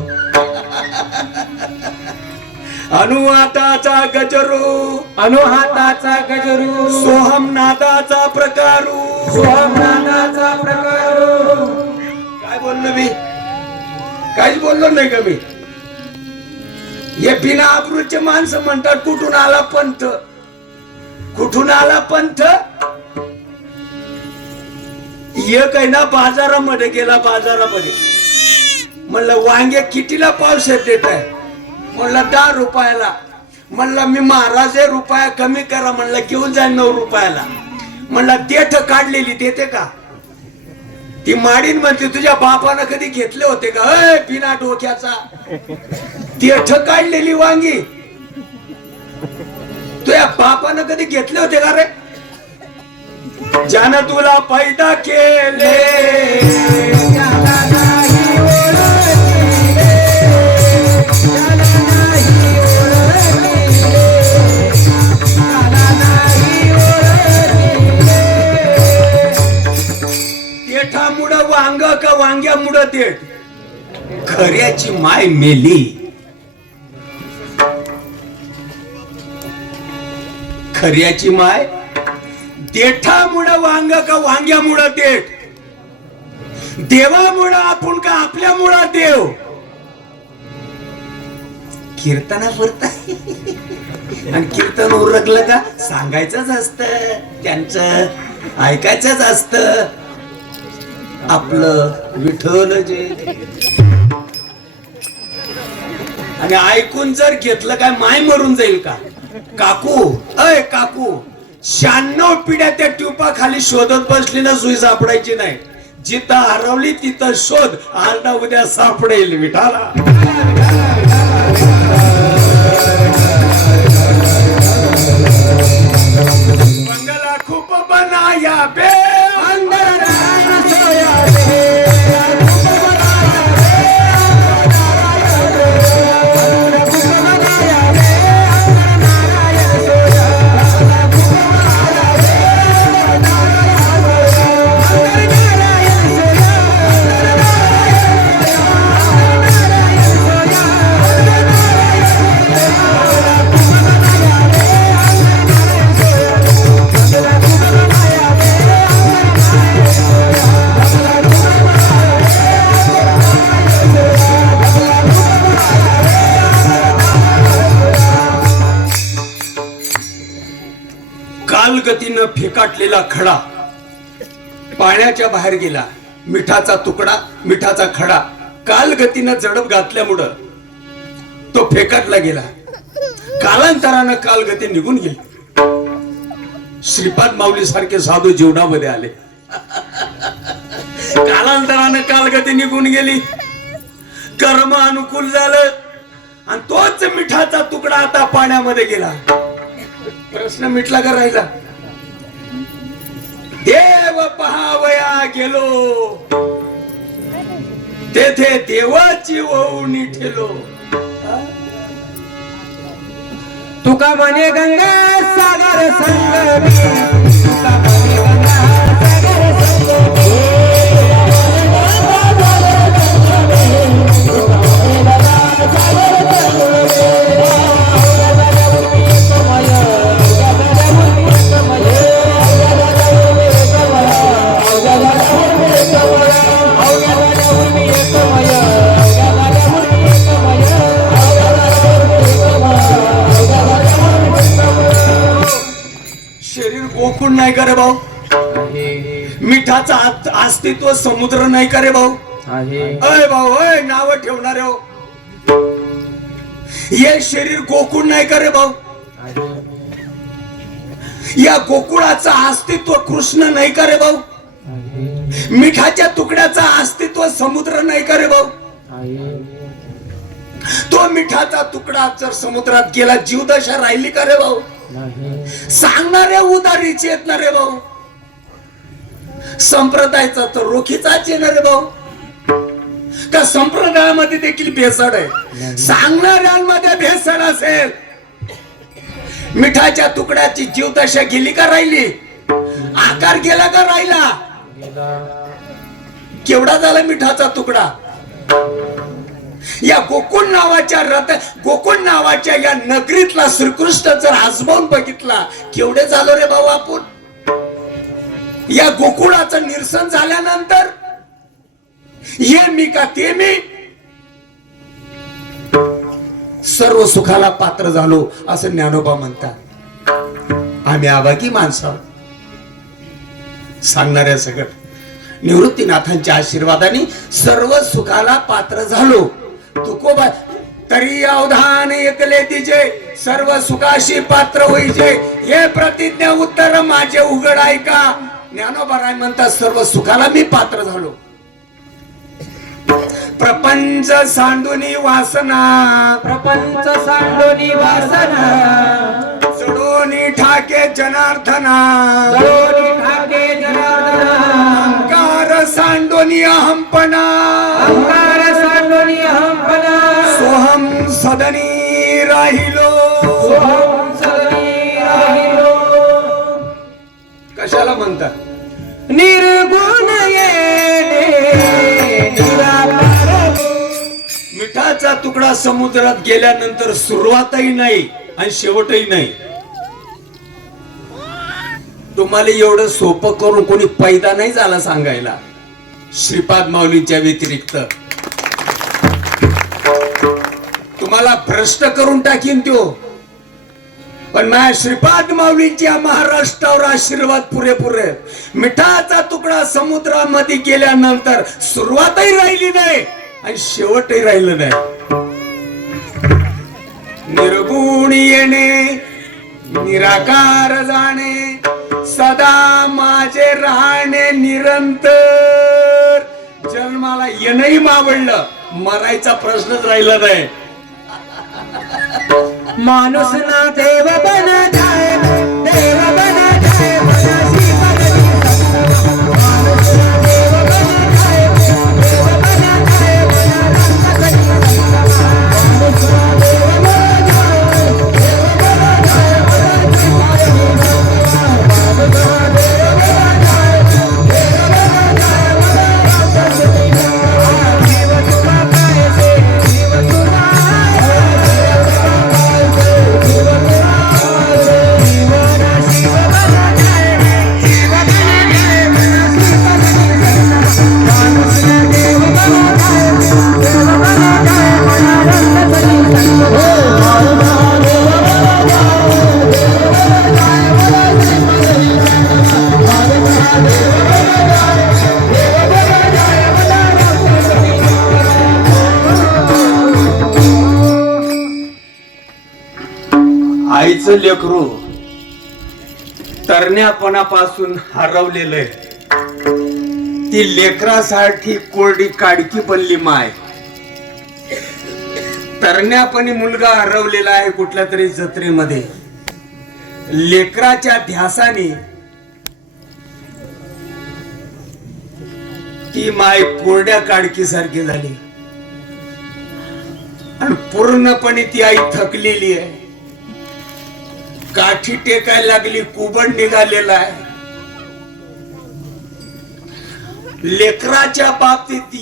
अनुहाताचा गजरू, अनुहाताचा गजरू, सोहम नादाचा प्रकारू, सोहम नादाचा प्रकारू. काय बोललो मी? काहीच बोललो नाही का मी? हे बिना आबरूचे माणसं म्हणतात कुठून आला पंथ, कुठून आला पंथ. एक आहे ना बाजारामध्ये गेला, बाजारामध्ये म्हणलं वांगे कितीला पावसात देत आहे? म्हणलं 10 रुपयाला. म्हणलं मी महाराज आहे, रुपया कमी करा. म्हणलं घेऊन जाईल 9 रुपयाला. म्हणलं देठ काढलेली देते का? ती माडीन म्हणते तुझ्या बापानं कधी घेतले होते का? बिना डोक्याचा देठ काढलेली वांगी तुझ्या बापानं कधी घेतले होते का रे? ज्यानं तुला पैदा केले देठामुळं वांग का वांग्यामुळं देठ? खऱ्याची माय मेली. खऱ्याची माय देठामुळं वांग का वांग्यामुळं देठ? देवामुळं आपण का आपल्यामुळं देव? कीर्तना पुरता आणि कीर्तन उरकलं का सांगायचंच असतं, त्यांचं ऐकायचंच असतं. आपलं विठ्ठल जे आणि ऐकून जर घेतलं काय माय मरून जाईल का? काकू, अय काकू, 96 पिढ्या त्या ट्यूपा खाली शोधत बसली ना, सुई सापडायची नाही. जिथं हरवली तिथं शोध, आज ना उद्या सापडेल विठाला. बंगला खूप बनाया बे, अंदर सोया बे. कालगतीनं फेकाटलेला खडा पाण्याच्या बाहेर गेला. मिठाचा तुकडा, मिठाचा खडा कालगतीनं झडप घातल्यामुळं तो फेकाटला गेला. कालांतरानं कालगती निघून गेली. श्रीपाद माऊली सारखे साधू जीवनामध्ये आले. कालांतरानं कालगती निघून गेली, कर्म अनुकूल झालं आणि तोच मिठाचा तुकडा आता पाण्यामध्ये गेला. प्रश्न मिटला का राहिला? देव पहावया गेलो, तेथे देवाची ओवणी ठेलो. तुका म्हणे गंगा सागर संगमी, तुका म्हणे गंगा सागर संगमी. शरीर गोकुळ नाही का रे भाऊ? आहे मिठाचा अस्तित्व समुद्र नाही का रे भाऊ? आहे अय भाऊ अय नाव ठेवणारे हो. हे शरीर गोकुळ नाही का रे भाऊ? या गोकुळाचं अस्तित्व कृष्ण नाही का रे भाऊ? मिठाच्या तुकड्याचा अस्तित्व समुद्र नाही का रे भाऊ? तो मिठाचा तुकडा जर समुद्रात गेला जीवदशा राहिली का रे भाऊ? सांगणारे उदारीचे आहेत ना रे भाऊ. संप्रदायाचा तर रोखीचाच आहे ना रे भाऊ. का संप्रदायामध्ये देखील भेसळ आहे? सांगणाऱ्यांमध्ये भेसळ असेल. मिठाच्या तुकड्याची जीवदशा गेली का राहिली? आकार गेला का राहिला? केवढा झाला मिठाचा तुकडा? या गोकुळ नावाच्या या नगरीतला श्रीकृष्ण जर आजमावून बघितला, केवढे झालो रे भाऊ आपण. या गोकुळाचं निरसन झाल्यानंतर हे मी का ते मी, सर्व सुखाला पात्र झालो असं ज्ञानोबा म्हणतात. आम्ही आवागी माणसं सांगणाऱ्या सगळं निवृत्तीनाथांच्या आशीर्वादाने सर्व सुखाला पात्र झालो. तुकोबा तरी अवधान ऐकले तिचे सर्व सुखाशी पात्र होईचे, हे प्रतिज्ञा उत्तर माझे उघड ऐका. ज्ञानोबा राय म्हणतात सर्व सुखाला मी पात्र झालो. प्रपंच सांडुनी वासना, प्रपंच सांडोनी वासना, चढोनी ठाके जनार्दना, जळोनी ठाके जनार्दना, अहंकार सांडोनी अहंपणा, अहंकार सांडोनी अहंपणा, सोहम सदनी राहिलो. सोहम सदनी राहिलो. कशाला म्हणतात? निर्गुण येणे निराकार. मिठाचा तुकडा समुद्रात गेल्यानंतर सुरुवातही नाही आणि शेवटही नाही. तुम्हाला एवढं सोपं करून कोणी पैदा नाही झाला सांगायला श्रीपाद माऊलींच्या व्यतिरिक्त. तुम्हाला भ्रष्ट करून टाकीन तो, पण माझ्या श्रीपाद माऊलींच्या महाराष्ट्रावर आशीर्वाद पुरेपूर आहे. मिठाचा तुकडा समुद्रामध्ये गेल्यानंतर सुरुवातही राहिली नाही आणि शेवटही राहिलं नाही. निर्गुण येणे निराकार जाणे, सदा माझे राहणे निरंतर. जन्माला येणंही मावळलं, मरायचा प्रश्नच राहिला नाही. माणूस ना देव बन जाए, देव बन जाए, मनासी बदली. माणूस ना देव बन जाए, देव बन जाए, मना रंग सही. माणूस ना देव बन जाए, देव बन जाए, मनासी बदली. माणूस ना देव बन जाए, देव बन जाए, मना रंग सही. जीव तुला पाहिजे, जीव तुला आईचं लेकरू तरण्यापणापासून हरवलेलं आहे. ती लेकरासाठी कोरडी काडकी बनली माय. तरण्यापणी मुलगा हरवलेला आहे कुठल्या तरी जत्रेमध्ये. लेकराच्या ध्यासाने ती माय कोरड्या काडकी सारखी झाली आणि पूर्णपणे ती आई थकलेली आहे. काठी टेकायला लागली, कुबड निघालेला आहे. लेकराच्या बाबतीत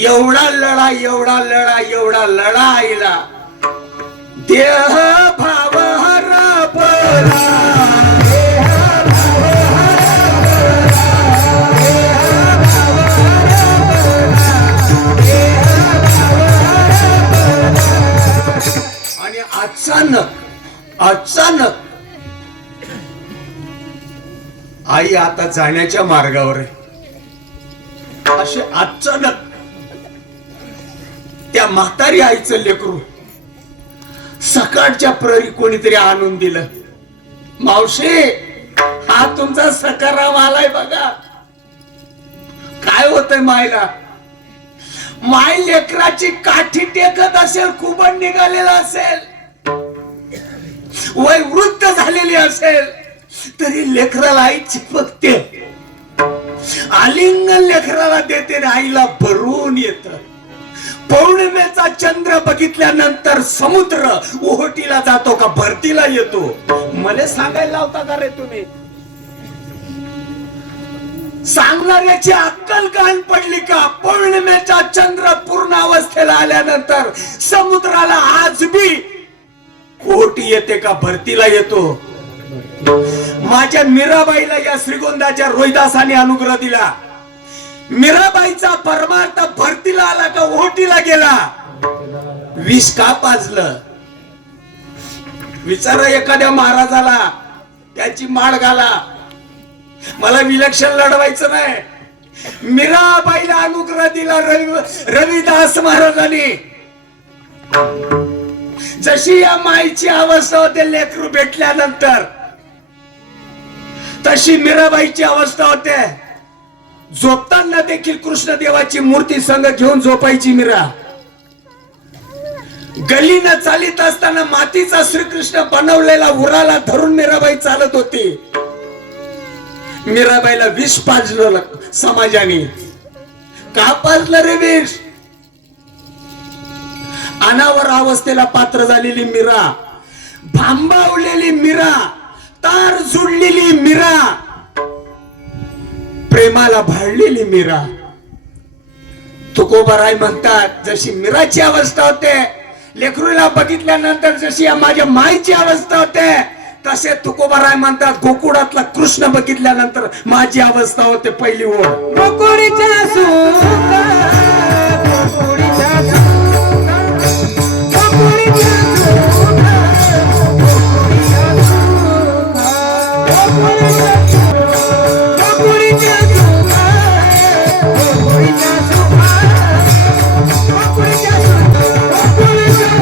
एवढा लढा आईला. देह भाव हरपला, आणि अचानक आई आता जाण्याच्या मार्गावर आहे. असे अचानक त्या म्हातारी आईचं लेकरू सकाळच्या प्रहरी कोणीतरी आणून दिलं. मावशी, हा तुमचा सकाराम आलाय बघा. काय होतंय मायला? माय लेकराची काठी टेकत असेल, कुबण निघालेला असेल, वय वृद्ध झालेली असेल, तरी लेकराला आई चिपकते, आलिंगन लेकराला देते आणि आईला भरून येत. पौर्णिमेचा चंद्र बघितल्यानंतर समुद्र ओहोटीला जातो का भरतीला येतो? मला सांगायला लावता का रे तुम्ही? सांगणाऱ्याची अक्कल कान पडली का? पौर्णिमेचा चंद्र पूर्ण अवस्थेला आल्यानंतर समुद्राला आज बी ओहोटी येते का भरतीला येतो? माझ्या मीराबाईला या श्रीगोंदाच्या रोहिदासाने अनुग्रह दिला. मीराबाईचा परमार्थ भरतीला आला का ओहोटीला गेला? विष का पाजलं? विचारा एखाद्या महाराजाला, त्याची माळ घाला. मला विलक्षण लढवायचं नाही. मीराबाईला अनुग्रह दिला रविदास महाराजांनी. जशी या माईची अवस्था होते लेकरू भेटल्यानंतर, तशी मीराबाईची अवस्था होते. झोपताना देखील कृष्णदेवाची मूर्ती संग घेऊन झोपायची मीरा. गलीनं चालित असताना मातीचा श्रीकृष्ण बनवलेला उराला धरून मीराबाई चालत होती. मीराबाईला विष पाजलं समाजाने. का पाजलं रे विष? अनावर अवस्थेला पात्र झालेली मीरा, भांबावलेली मीरा, तार जुडलेली मीरा, प्रेमाला भाळलेली मीरा. तुकोबाराय म्हणतात, जशी मीराची अवस्था होते लेकरूला बघितल्यानंतर, जशी या माझ्या माईची अवस्था होते, तसे तुकोबाराय म्हणतात गोकुळातला कृष्ण बघितल्यानंतर माझी अवस्था होते. पहिली ओळ, गोकुळीच्या सुखा, गोकुळीच्या सुखा, गोकुळीच्या सुखा, गोकुळीच्या सुखा, गोकुळीच्या सुखा, गोकुळीच्या सुखा, गोकुळीच्या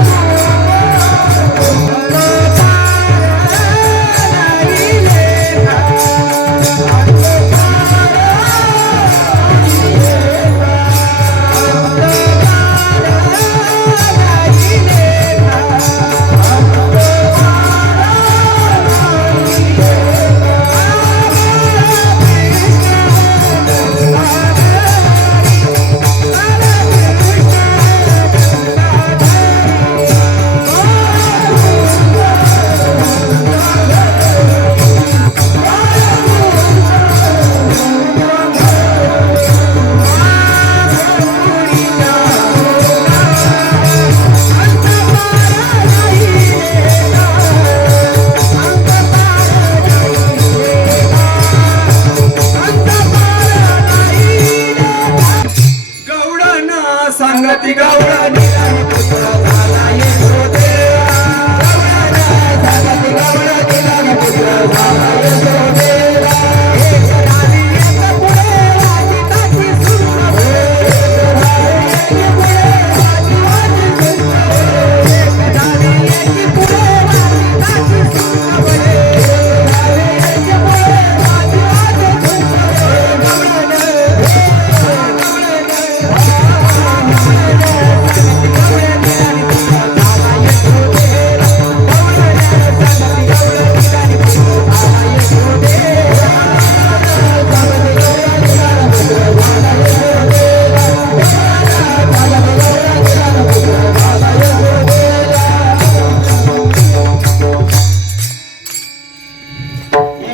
संगती गवळणी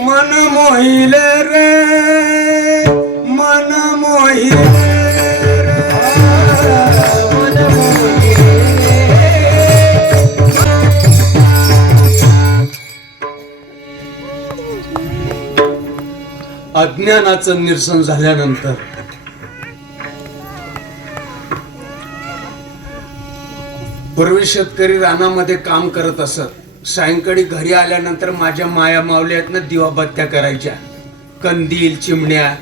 मन मोहिले रे, मन मोहिले अज्ञानाचं निरसन झाल्यानंतर पूर्वी शेतकरी रानामध्ये काम करत असत. सायंकाळी घरी आल्यानंतर माझ्या माया मावल्यातनं दिवाबत्त्या करायच्या. कंदील, चिमण्या,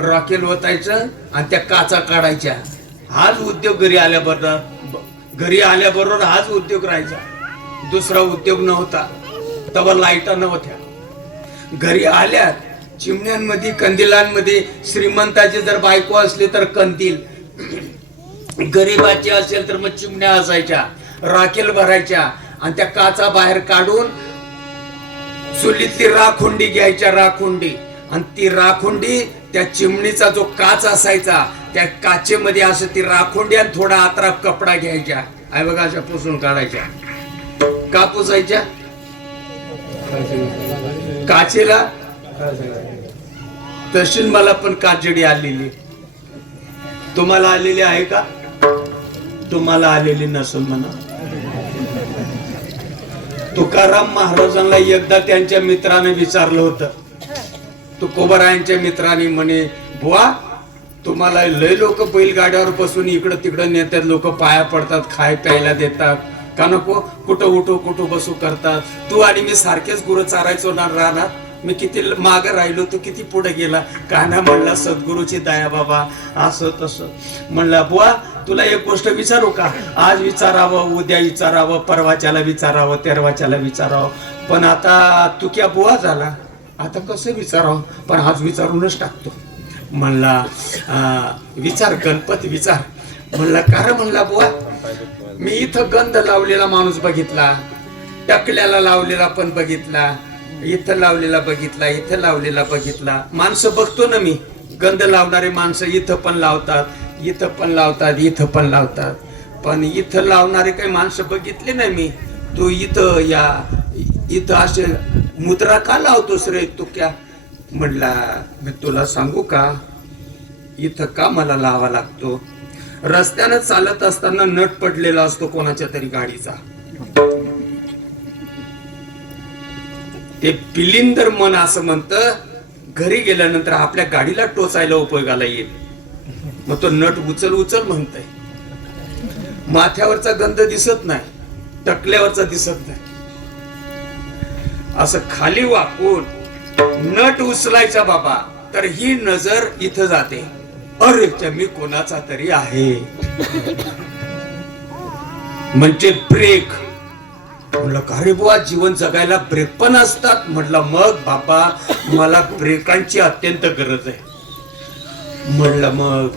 रॉकेल ओतायचं आणि त्या काचा काढायच्या. हाच उद्योग घरी आल्याबरोबर हाच उद्योग राहायचा. दुसरा उद्योग नव्हता. तेव्हा लाईटा नव्हत्या. घरी आल्या चिमण्यांमध्ये, कंदिलांमध्ये श्रीमंताची जर बायको असली तर कंदील, गरीबाची असेल तर मग चिमण्या असायच्या, राखेल भरायच्या आणि त्या काचा बाहेर काढून चुलीतली राखुंडी घ्यायच्या, राखुंडी, आणि ती राखुंडी त्या चिमणीचा जो काच असायचा त्या काचेमध्ये असं ती राखुंडी आणि थोडा आतरा कपडा घ्यायच्या, आहे बघा, अशा पुसून काढायच्या. का पुसायच्या? काचेला. तशी मला पण काजडी आलेली. तुम्हाला आलेली आहे का? तुम्हाला आलेली नसेल म्हणा. तुकाराम महाराजांना एकदा त्यांच्या मित्राने विचारलं होतं. तुकोबरायांच्या मित्राने म्हणे, बुवा तुम्हाला लय लोक बैलगाड्यावर बसून इकडं तिकडं नेतात, लोक पाया पडतात, खाय प्यायला देतात, का नको कुठं उठो कुठं बसू करतात. तू आणि मी सारखेच गुरु चारायचो ना राहणार. मी किती मागे राहिलो, तू किती पुढे गेला. कान्हा म्हणला, सद्गुरूची दया बाबा, असं तसं. म्हणला, बुवा तुला एक गोष्ट विचारू का? आज विचारावं, उद्या विचारावं, परवाच्याला विचारावं, तेरवाच्याला विचारावं, पण आता तू क्या बुवा झाला, आता कसं विचारावं, पण आज विचारूनच टाकतो. म्हणला, विचार गणपती विचार. म्हणला, का रे? म्हणला, बुवा मी इथं गंध लावलेला माणूस बघितला, टकल्याला लावलेला पण बघितला, इथं लावलेला बघितला, इथं लावलेला बघितला. माणसं बघतो ना मी, गंध लावणारे माणसं इथं पण लावतात, इथं पण लावतात, इथं पण लावतात, पण इथं लावणारे काही माणसं बघितले नाही मी. तू इथं असे मुद्रा का लावतोस रे तू क्या? म्हणला, मी तुला सांगू का, इथं का मला लावा लागतो? रस्त्यानं चालत असताना नट पडलेला असतो कोणाच्या तरी गाडीचा. ते पिलिंदर मन असं म्हणतं, घरी गेल्यानंतर आपल्या गाडीला टोचायला उपयोगाला येईल. मग तो नट उचल उचल म्हणतय. माथ्यावरचा गंध दिसत नाही, टकल्यावरचा दिसत नाही. असं खाली वाकून नट उचलायचा बाबा, तर ही नजर इथं जाते, अरे मी कोणाचा तरी आहे, म्हणजे ब्रेक. म्हणलं, का रे बुवा, जीवन जगायला ब्रेक पण असतात? म्हटलं, मग बाबा मला ब्रेकांची अत्यंत गरज आहे. म्हणलं, मग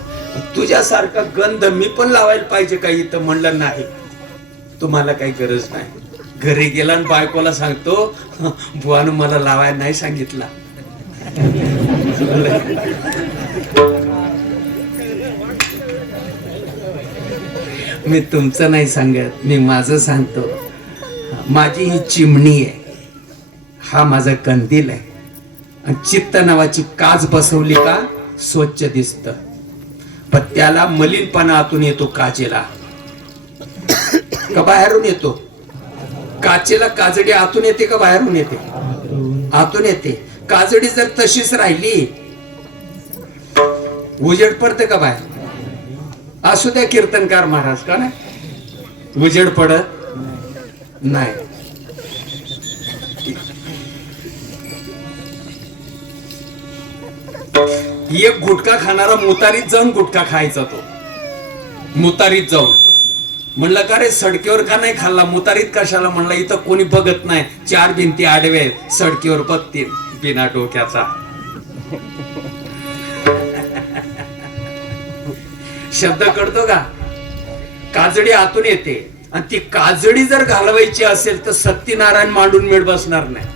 तुझ्यासारखा गंध मी पण लावायला पाहिजे का इथं? म्हणलं, नाही, तुम्हाला काही गरज नाही. घरी गेला आणि बायकोला सांगतो, बुवानं मला लावायला नाही सांगितला. मी तुमचं नाही सांगत, मी माझं सांगतो. माझी ही चिमणी आहे, हा माझा कंदील आहे, आणि चित्त नावाची काच बसवली का स्वच्छ दिसत, पण त्याला मलिनपणा आतून येतो. काचेला का बाहेरून येतो? काचेला काजडी आतून येते का बाहेरून येते? आतून येते. काजडी जर तशीच राहिली, उजेड पडते का बाहेर? असू द्या कीर्तनकार महाराज, का नाही उजेड पडत नाही. एक गुटखा खाणारा मुतारीत जाऊन गुटखा खायचा. तो मुतारीत जाऊन म्हणलं, का रे सडकीवर का नाही खाल्ला, मुतारीत कशाला? म्हणलं, इथं कोणी बघत नाही, चार भिंती आडवे, सडकीवर बघतील बिना डोक्याचा. शब्द कळतो का? काजडी आतून येते, आणि ती काजडी जर घालवायची असेल तर सत्यनारायण मांडून मिळ बसणार नाही.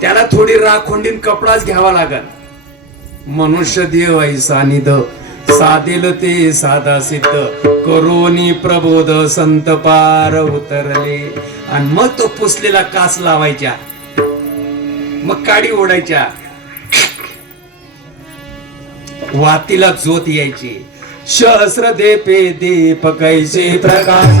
त्याला थोडी राखोंडीन कपडाच घ्यावा लागल. मनुष्य देव ऐसा निध, साधेल ते साधा सिद्ध, करोनी प्रबोध संत पार उतरले. आणि मग तो पुसलेला कास लावायच्या, मग काडी ओढायच्या, वातीला ज्योत यायची. सहस्र दीपे दीप कैसे प्रकाश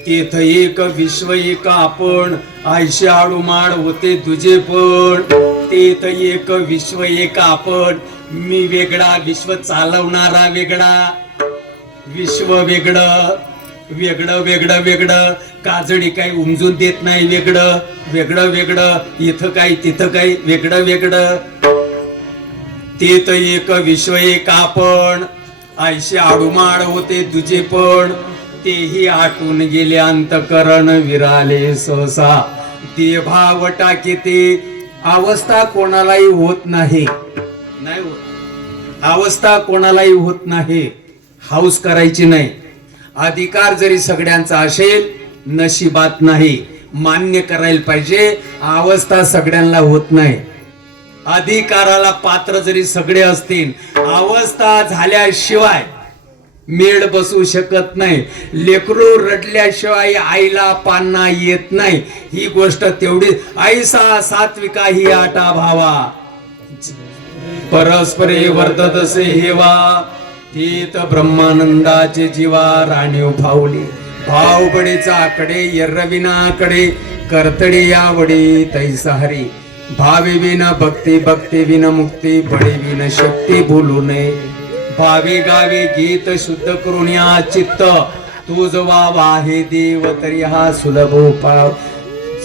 ते तेथ एक विश्व एक आपण, आयशे आडूमाड होते तुझे पण. तेथ एक विश्व एक आपण, मी वेगळा विश्व चालवणारा वेगळा. विश्व वेगळं वेगळं वेगळं वेगळं, काजळी काही उमजून देत नाही वेगळं वेगळं वेगळं, इथं काही तिथं काही वेगळं वेगळं. तेथ एक विश्व एक आपण, आयशे आडूमाड होते तुझे पण. तेही आटून गेले अंतकरण विराले सहसा. देभाव टाके ते अवस्था कोणालाही होत नाही. नाही होत अवस्था कोणालाही होत नाही. हाऊस करायची नाही. अधिकार जरी सगळ्यांचा असेल, नशिबात नाही. मान्य करायला पाहिजे, अवस्था सगळ्यांना होत नाही. अधिकाराला पात्र जरी सगळे असतील, अवस्था झाल्याशिवाय मेळ बसू शकत नाही. लेकरू रडल्याशिवाय आईला पान्ना येत नाही. ही गोष्ट तेवढी. ऐसा सात्विका ही आटा भावा, परस्परे वर्ततसे हेवा. तेत ब्रह्मानंदाचे जीवा राणीव भावली. भावबडीचा आकडे यर्रविनाकडे, करतडे यावडे तैसा हरी. भावे विन भक्ती, भक्ती विन मुक्ती, बडे विन शक्ती बोलू नये. भावे गावे गीत शुद्ध करून या चित्त, तुझ वावा हे देव तरी हा सुलभ उपाय.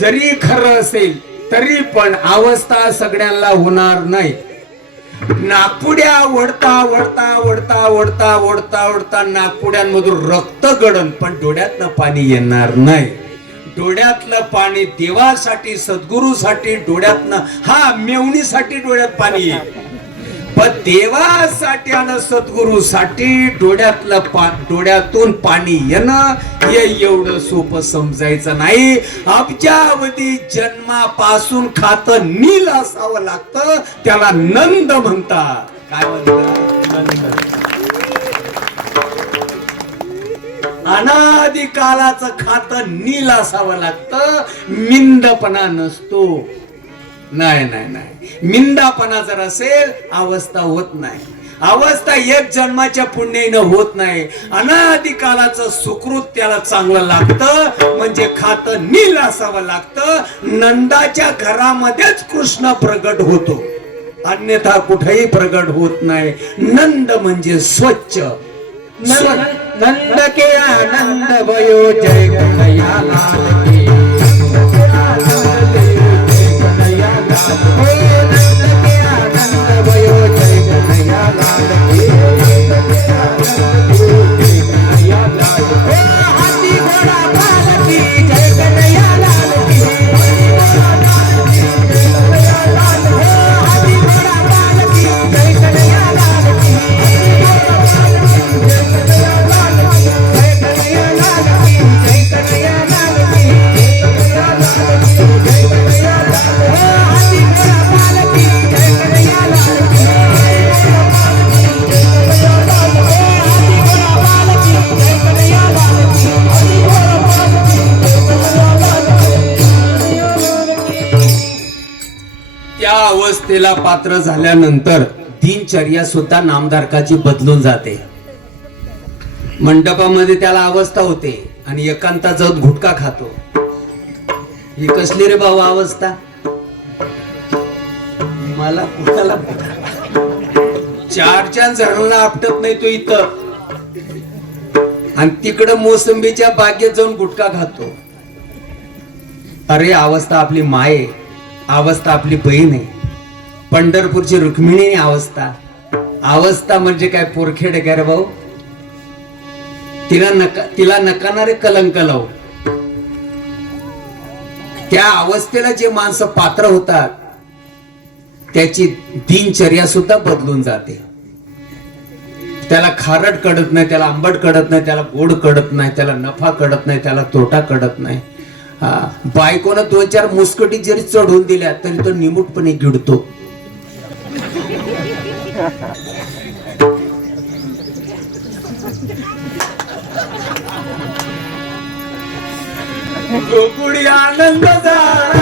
जरी खरं असेल तरी पण अवस्था सगळ्यांना होणार नाही. नागपुड्या ओढता ओढता ओढता ओढता ओढता ओढता नागपुड्यांमधून रक्त गळण, पण डोळ्यातनं पाणी येणार नाही. डोळ्यातलं पाणी देवासाठी, सद्गुरूसाठी डोळ्यातनं, हा मेवणीसाठी डोळ्यात पाणी येईल, पण देवासाठी आणि सद्गुरूसाठी डोळ्यातून पाणी येणं हे एवढं सोपं समजायचं नाही. अब्जावधी जन्मापासून खातं नील असावं लागतं, त्याला नंद म्हणतात. काय म्हणतात? नंद. अनादि कालाचं खातं नील असावं लागतं, मिंदपणा नसतो. नाही नाही नाही, मिंदापणा जर असेल अवस्था होत नाही. अवस्था एक जन्माच्या पुण्यानं होत नाही. अनादि कालाचं सुकृत त्याला चांगलं लागतं, म्हणजे खातं नील असावं लागतं. नंदाच्या घरामध्येच कृष्ण प्रगट होतो, अन्यथा कुठेही प्रगट होत नाही. नंद म्हणजे स्वच्छ. नंद के आनंद भयो जय कन्हैया लाल की. हो नंद के आनंद भयो जय कन्हैया लाल की. हो हाथी घोड़ा पालकी जय कन्हैया लाल की. हो हाथी घोड़ा पालकी जय कन्हैया लाल की. त्या अवस्थेला पात्र झाल्यानंतर दिनचर्या सुद्धा नामधारकाची बदलून जाते. मंडपामध्ये त्याला अवस्था होते आणि एकांतात जाऊन गुटखा खातो. ही कसली रे भाऊ अवस्था? मला कुणाला चार जणांना आपटत नाही तो इथं, आणि तिकडं मोसंबीच्या बागेत जाऊन गुटखा खातो. अरे अवस्था आपली माय, अवस्था आपली बहीण आहे. पंढरपूरची रुक्मिणी अवस्था. अवस्था म्हणजे काय पोरखेड काय रे भाऊ? तिला नकानारे कलंक लावू. त्या अवस्थेला जे माणसं पात्र होतात त्याची दिनचर्या सुद्धा बदलून जाते. त्याला खारट कळत नाही, त्याला आंबट कळत नाही, त्याला गोड कळत नाही, त्याला नफा कळत नाही, त्याला तोटा कळत नाही. बायकोनं 2-4 मुस्कटी जरी चढवून दिल्या तरी तो निमूटपणे गिळतो. गोकुळी आनंद झाला.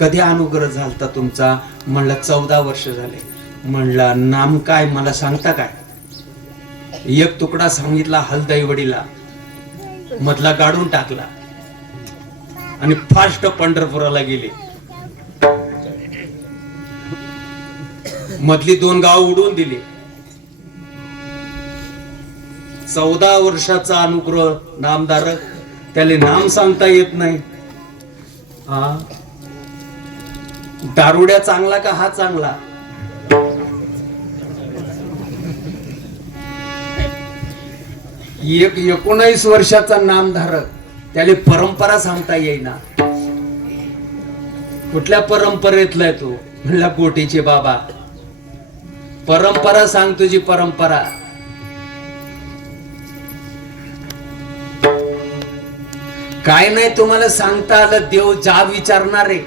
कधी अनुग्रह झालता तुमचा? म्हणलं 14 वर्ष झाले. म्हणला नाम काय मला सांगता काय? एक तुकडा सांगितला हलदैवडीला, मधला काढून टाकला आणि फास्ट पंढरपुराला गेले. मधली 2 गाव उडवून दिले. 14 वर्षाचा अनुग्रह नामधारक, त्याला नाम सांगता येत नाही. हा दारुड्या चांगला का हा चांगला? एक 19 वर्षाचा नामधारक, त्याला परंपरा सांगता येईना. कुठल्या परंपरेतलाय तो? म्हणला कोटीचे बाबा. परंपरा सांग तुझी परंपरा. काय नाही तुम्हाला सांगता आलं? देव जा विचारणारे,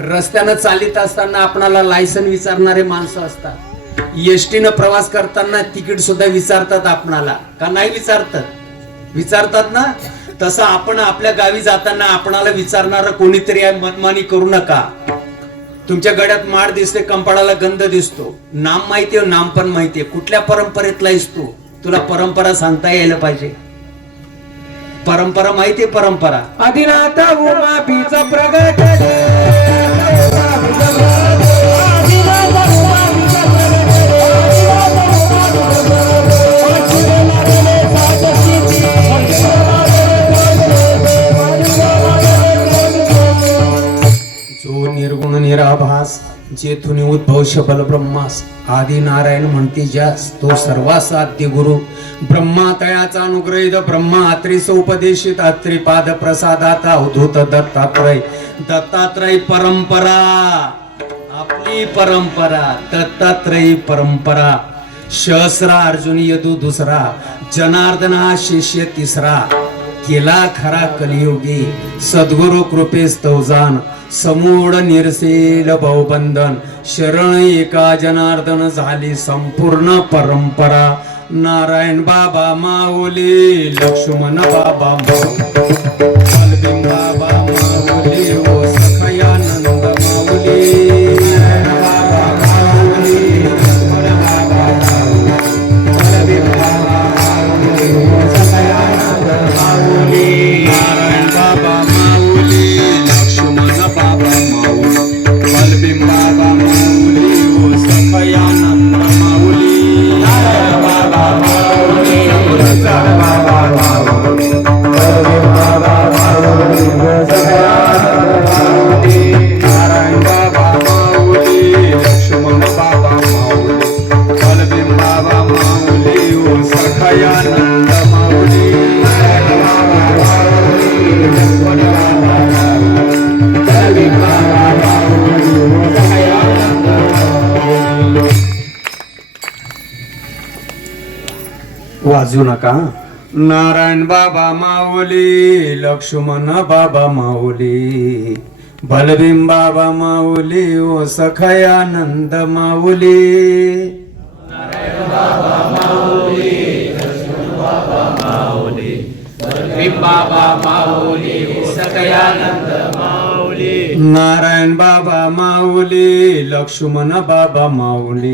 रस्त्यानं चालित असताना आपणाला लायसन विचारणारे माणसं असतात. एसटीनं प्रवास करताना तिकीट सुद्धा विचारतात आपणाला का नाही? विचारतात ना. तसं आपण आपल्या गावी जाताना आपणाला विचारणार कोणीतरी आहे, मनमानी करू नका. तुमच्या गड्यात माळ दिसते, कंपाळाला गंध दिसतो, नाम माहितीये, नाम पण माहितीये. कुठल्या परंपरेतला आहेस तू? तुला परंपरा सांगता यायला पाहिजे. परंपरा माहितीये? परंपरा आदिनाथ उमा बीज प्रगटले, जो निर्गुण निराभास, जेथुनी उद्भव शबल ब्रह्मास, आदि नारायण म्हणती ज्यास, तो सर्वासाध्य गुरु ब्रह्मा तयाचा अनुग्रहित ब्रह्मा अत्रिस उपदेशित अत्रिपाद प्रसादाता अवधूत दत्तात्रय. दत्तात्रय परंपरा, आपली परंपरा दत्तात्रयी परंपरा. सहस्रा अर्जुन यदू दुसरा, जनार्दन हा शिष्य तिसरा. केला खरा कलियुगी, सद्गुरु कृपेस तवजान. समूढ निरसेल भवबंधन, शरण एका जनार्दन झाली संपूर्ण परंपरा. नारायण बाबा माऊली, लक्ष्मण बाबा माऊली, बलभीम बाबा माऊली, ओ सखयानंद माऊली. नारायण बाबा माऊली, लक्ष्मण बाबा माऊली, बलभीम बाबा माऊली, ओ सखयानंद माऊली. नारायण बाबा माऊली, लक्ष्मण बाबा माऊली, बलभीम बाबा माऊली, ओ सखयानंद माऊली. नारायण बाबा माऊली, लक्ष्मण बाबा माऊली, बलभीम बाबा माऊली, ओ सखयानंद माऊली. नारायण बाबा माऊली, लक्ष्मण बाबा माऊली, बलभीम बाबा माऊली, ओ सखयानंद माऊली. नारायण बाबा माऊली, लक्ष्मण बाबा माऊली, बलभीम बाबा माऊली, ओ सखयानंद माऊली. वाजू नका. नारायण बाबा माऊली, लक्ष्मण बाबा माऊली, बलभीम बाबा माऊली, ओ सखयानंद माऊली. नारायण बाबा माऊली, लक्ष्मण बाबा माऊली, बलभीम बाबा माऊली, ओ सखयानंद माऊली. नारायण बाबा माऊली, लक्ष्मण बाबा माऊली,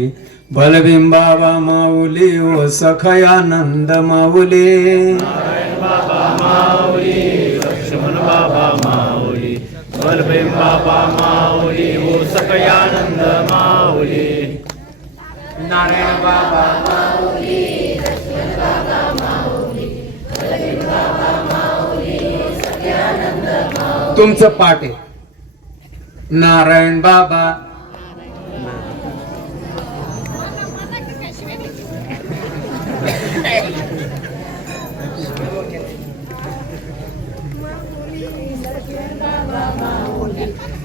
बलभीम बाबा माऊली, ओ सखयानंद माऊली. नारायण बाबा माऊली, लक्ष्मण बाबा माऊली, बलभीम बाबा माऊली, ओ सखयानंद माऊली. तुमचं पाठ आहे. नारायण बाबा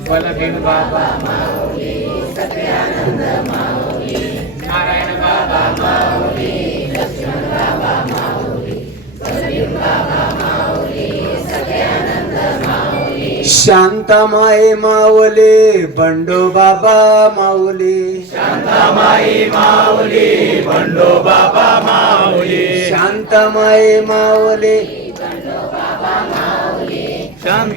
बलभीम बाबा माऊली, सखयानंद माऊली. नारायण बाबा माऊली, लक्ष्मण बाबा माऊली, बलभीम बाबा माऊली, सखयानंद माऊली. शांतामाई माऊली, बंडो बाबा माऊली, शांतामाई माऊली, बंडो बाबा माऊली. शांतामाई माऊली, शांत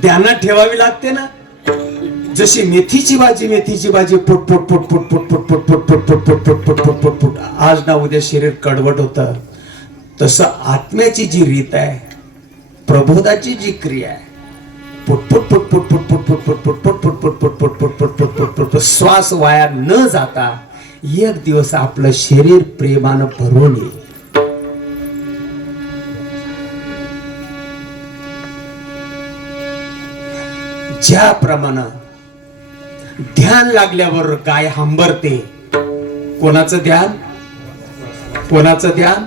ध्यानात ठेवावी लागते ना. जशी मेथीची भाजी foot foot foot foot foot foot foot foot foot foot foot foot foot foot foot foot आज ना उद्या शरीर कडवट होतं, तसं आत्म्याची जी रीत आहे, प्रबोधाची जी क्रिया आहे, पुटपुट पुटपुट पुटपुट पुटपुट पुटपुट पुटपुट पुटपुट पुटपुट पुटपुट पुटपुट श्वास वाया न जाता एक दिवस आपलं शरीर प्रेमानं भरून येईल. ज्याप्रमाणे ध्यान लागल्यावर गाय हंबरते. कोणाचं ध्यान? कोणाचं ध्यान?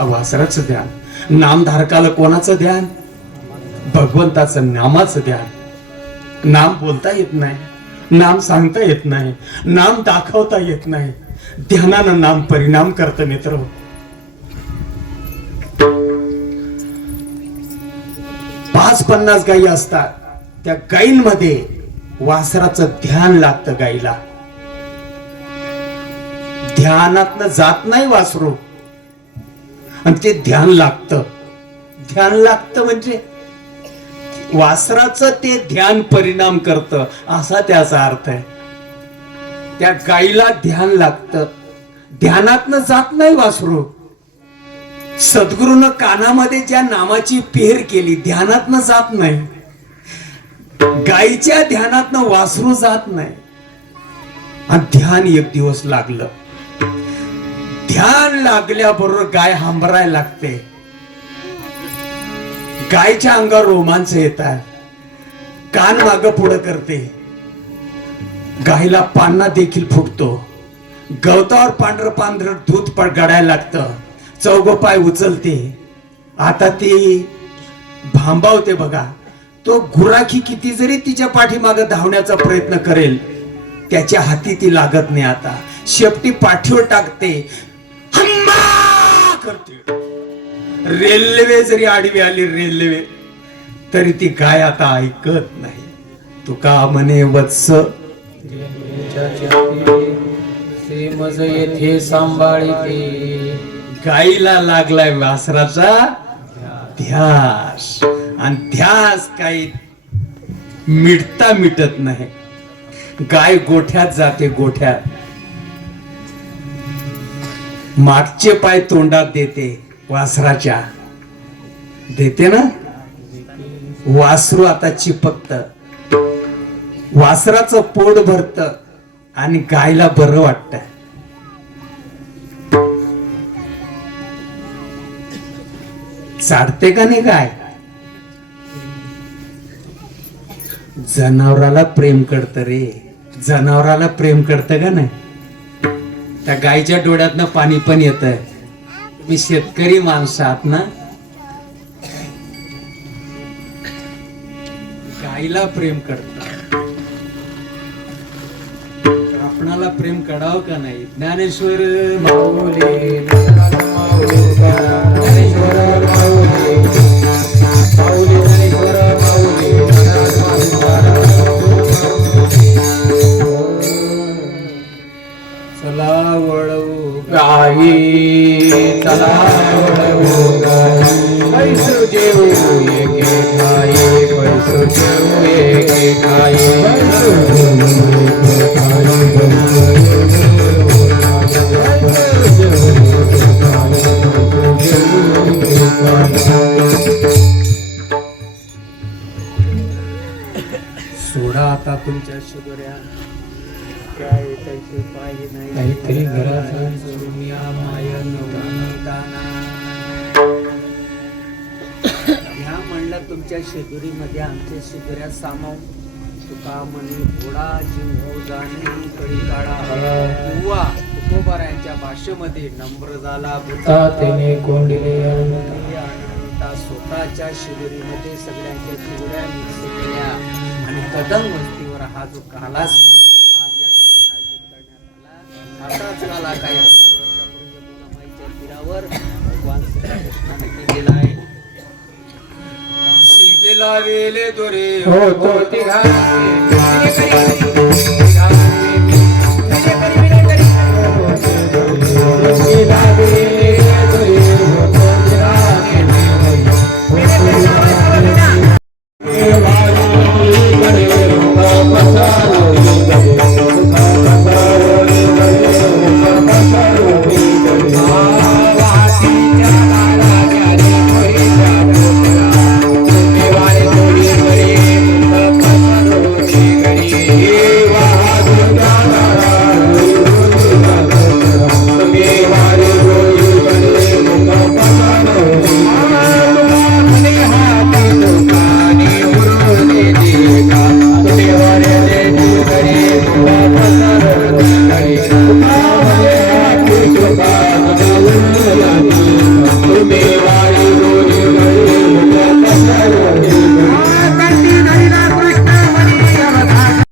वासराचं ध्यान. नामधारकाला कोणाचं ध्यान? भगवंताचं नामाचं ध्यान. नाम बोलता येत नाही, नाम सांगता येत नाही, नाम दाखवता येत नाही. ध्यानानं नाम परिणाम करत मित्र. पाच 50 गायी असतात, त्या गायींमध्ये वासराचं ध्यान लागतं. गायीला ध्यानातनं जात नाही वासरू, आणि ते ध्यान लागतं. ध्यान लागतं म्हणजे वासराचं ते ध्यान परिणाम करतं, असा त्याचा अर्थ आहे. त्या गायीला ध्यान लागतं, ध्यानातनं जात नाही वासरू. सद्गुरूनं कानामध्ये ज्या नामाची पेर केली, ध्यानातनं जात नाही. गायीच्या ध्यानातनं वासरू जात नाही. आणि ध्यान एक दिवस लागलं. ध्यान लागल्याबरोबर गाय हंबरायला लागते. गायच्या अंगावर रोमांच येतात, कान माग पुढं करते. गायला पान्ना देखील फुटतो. गवतावर पांढर पांढर दूध गडायला लागतं. चौघ पाय उचलते. आता ती भांबावते बघा. तो गुराखी किती जरी तिच्या पाठीमागे धावण्याचा प्रयत्न करेल, त्याच्या हाती ती लागत नाही. आता शेपटी पाठीवर टाकते, हम्मा करते. रेल्वे जरी आडवी आली, रेल्वे, तरी ती गाय आता ऐकत नाही. तुका म्हणे वत्स मज येथे सांभाळीते. गाईला लागलाय वासराचा ध्यास. आणि ध्यास काही मिटता मिटत नाही. गाय गोठ्यात जाते. गोठ्यात मागचे पाय तोंडात देते. वासराच्या देते ना. वासरू आता चिपकत. वासराचं पोट भरत आणि गायला बरं वाटत. चाडते का नाही गाय? जनावराला प्रेम करत रे. जनावराला प्रेम करत का नाही? त्या गायच्या डोळ्यातनं पाणी पण येत. मी शेतकरी माणसं आहात ना. गायला प्रेम करत. आपणाला प्रेम करावं का नाही? ज्ञानेश्वर माऊली, ज्ञानेश्वर माऊली, माऊली ज्ञानेश्वर माऊली. चला वळवू गाई, चला वळवू गाई. पैसू जेवू एके ठाई, पैसू जेवू एके ठाई. सोडा आता तुमच्या शुगऱ्या. काय त्याचे पाहिजे नाही. काहीतरी घरात ह्या म्हणलं तुमच्या शिदुरीमध्ये आमच्या शिदुऱ्या सामावून. तुका म्हणे घोडा जीव जाणे कडी काढा. किंवा तुकोबारायांच्या भाषेमध्ये नम्र झाला तेने कोंडिले अनंता. स्वतःच्या शिदुरीमध्ये सगळ्यांच्या शिदुऱ्या मिक्स केल्या आणि कदम वस्तीवर हा जो कालास आज या ठिकाणी आयोजित करण्यात आला. असाच काला काही 1000 वर्षापूर्वी यमुनामाईच्या तीरावर भगवान श्रीकृष्णाने केलेला आहे. शिंकेला वेले दोरे हो तो तिघा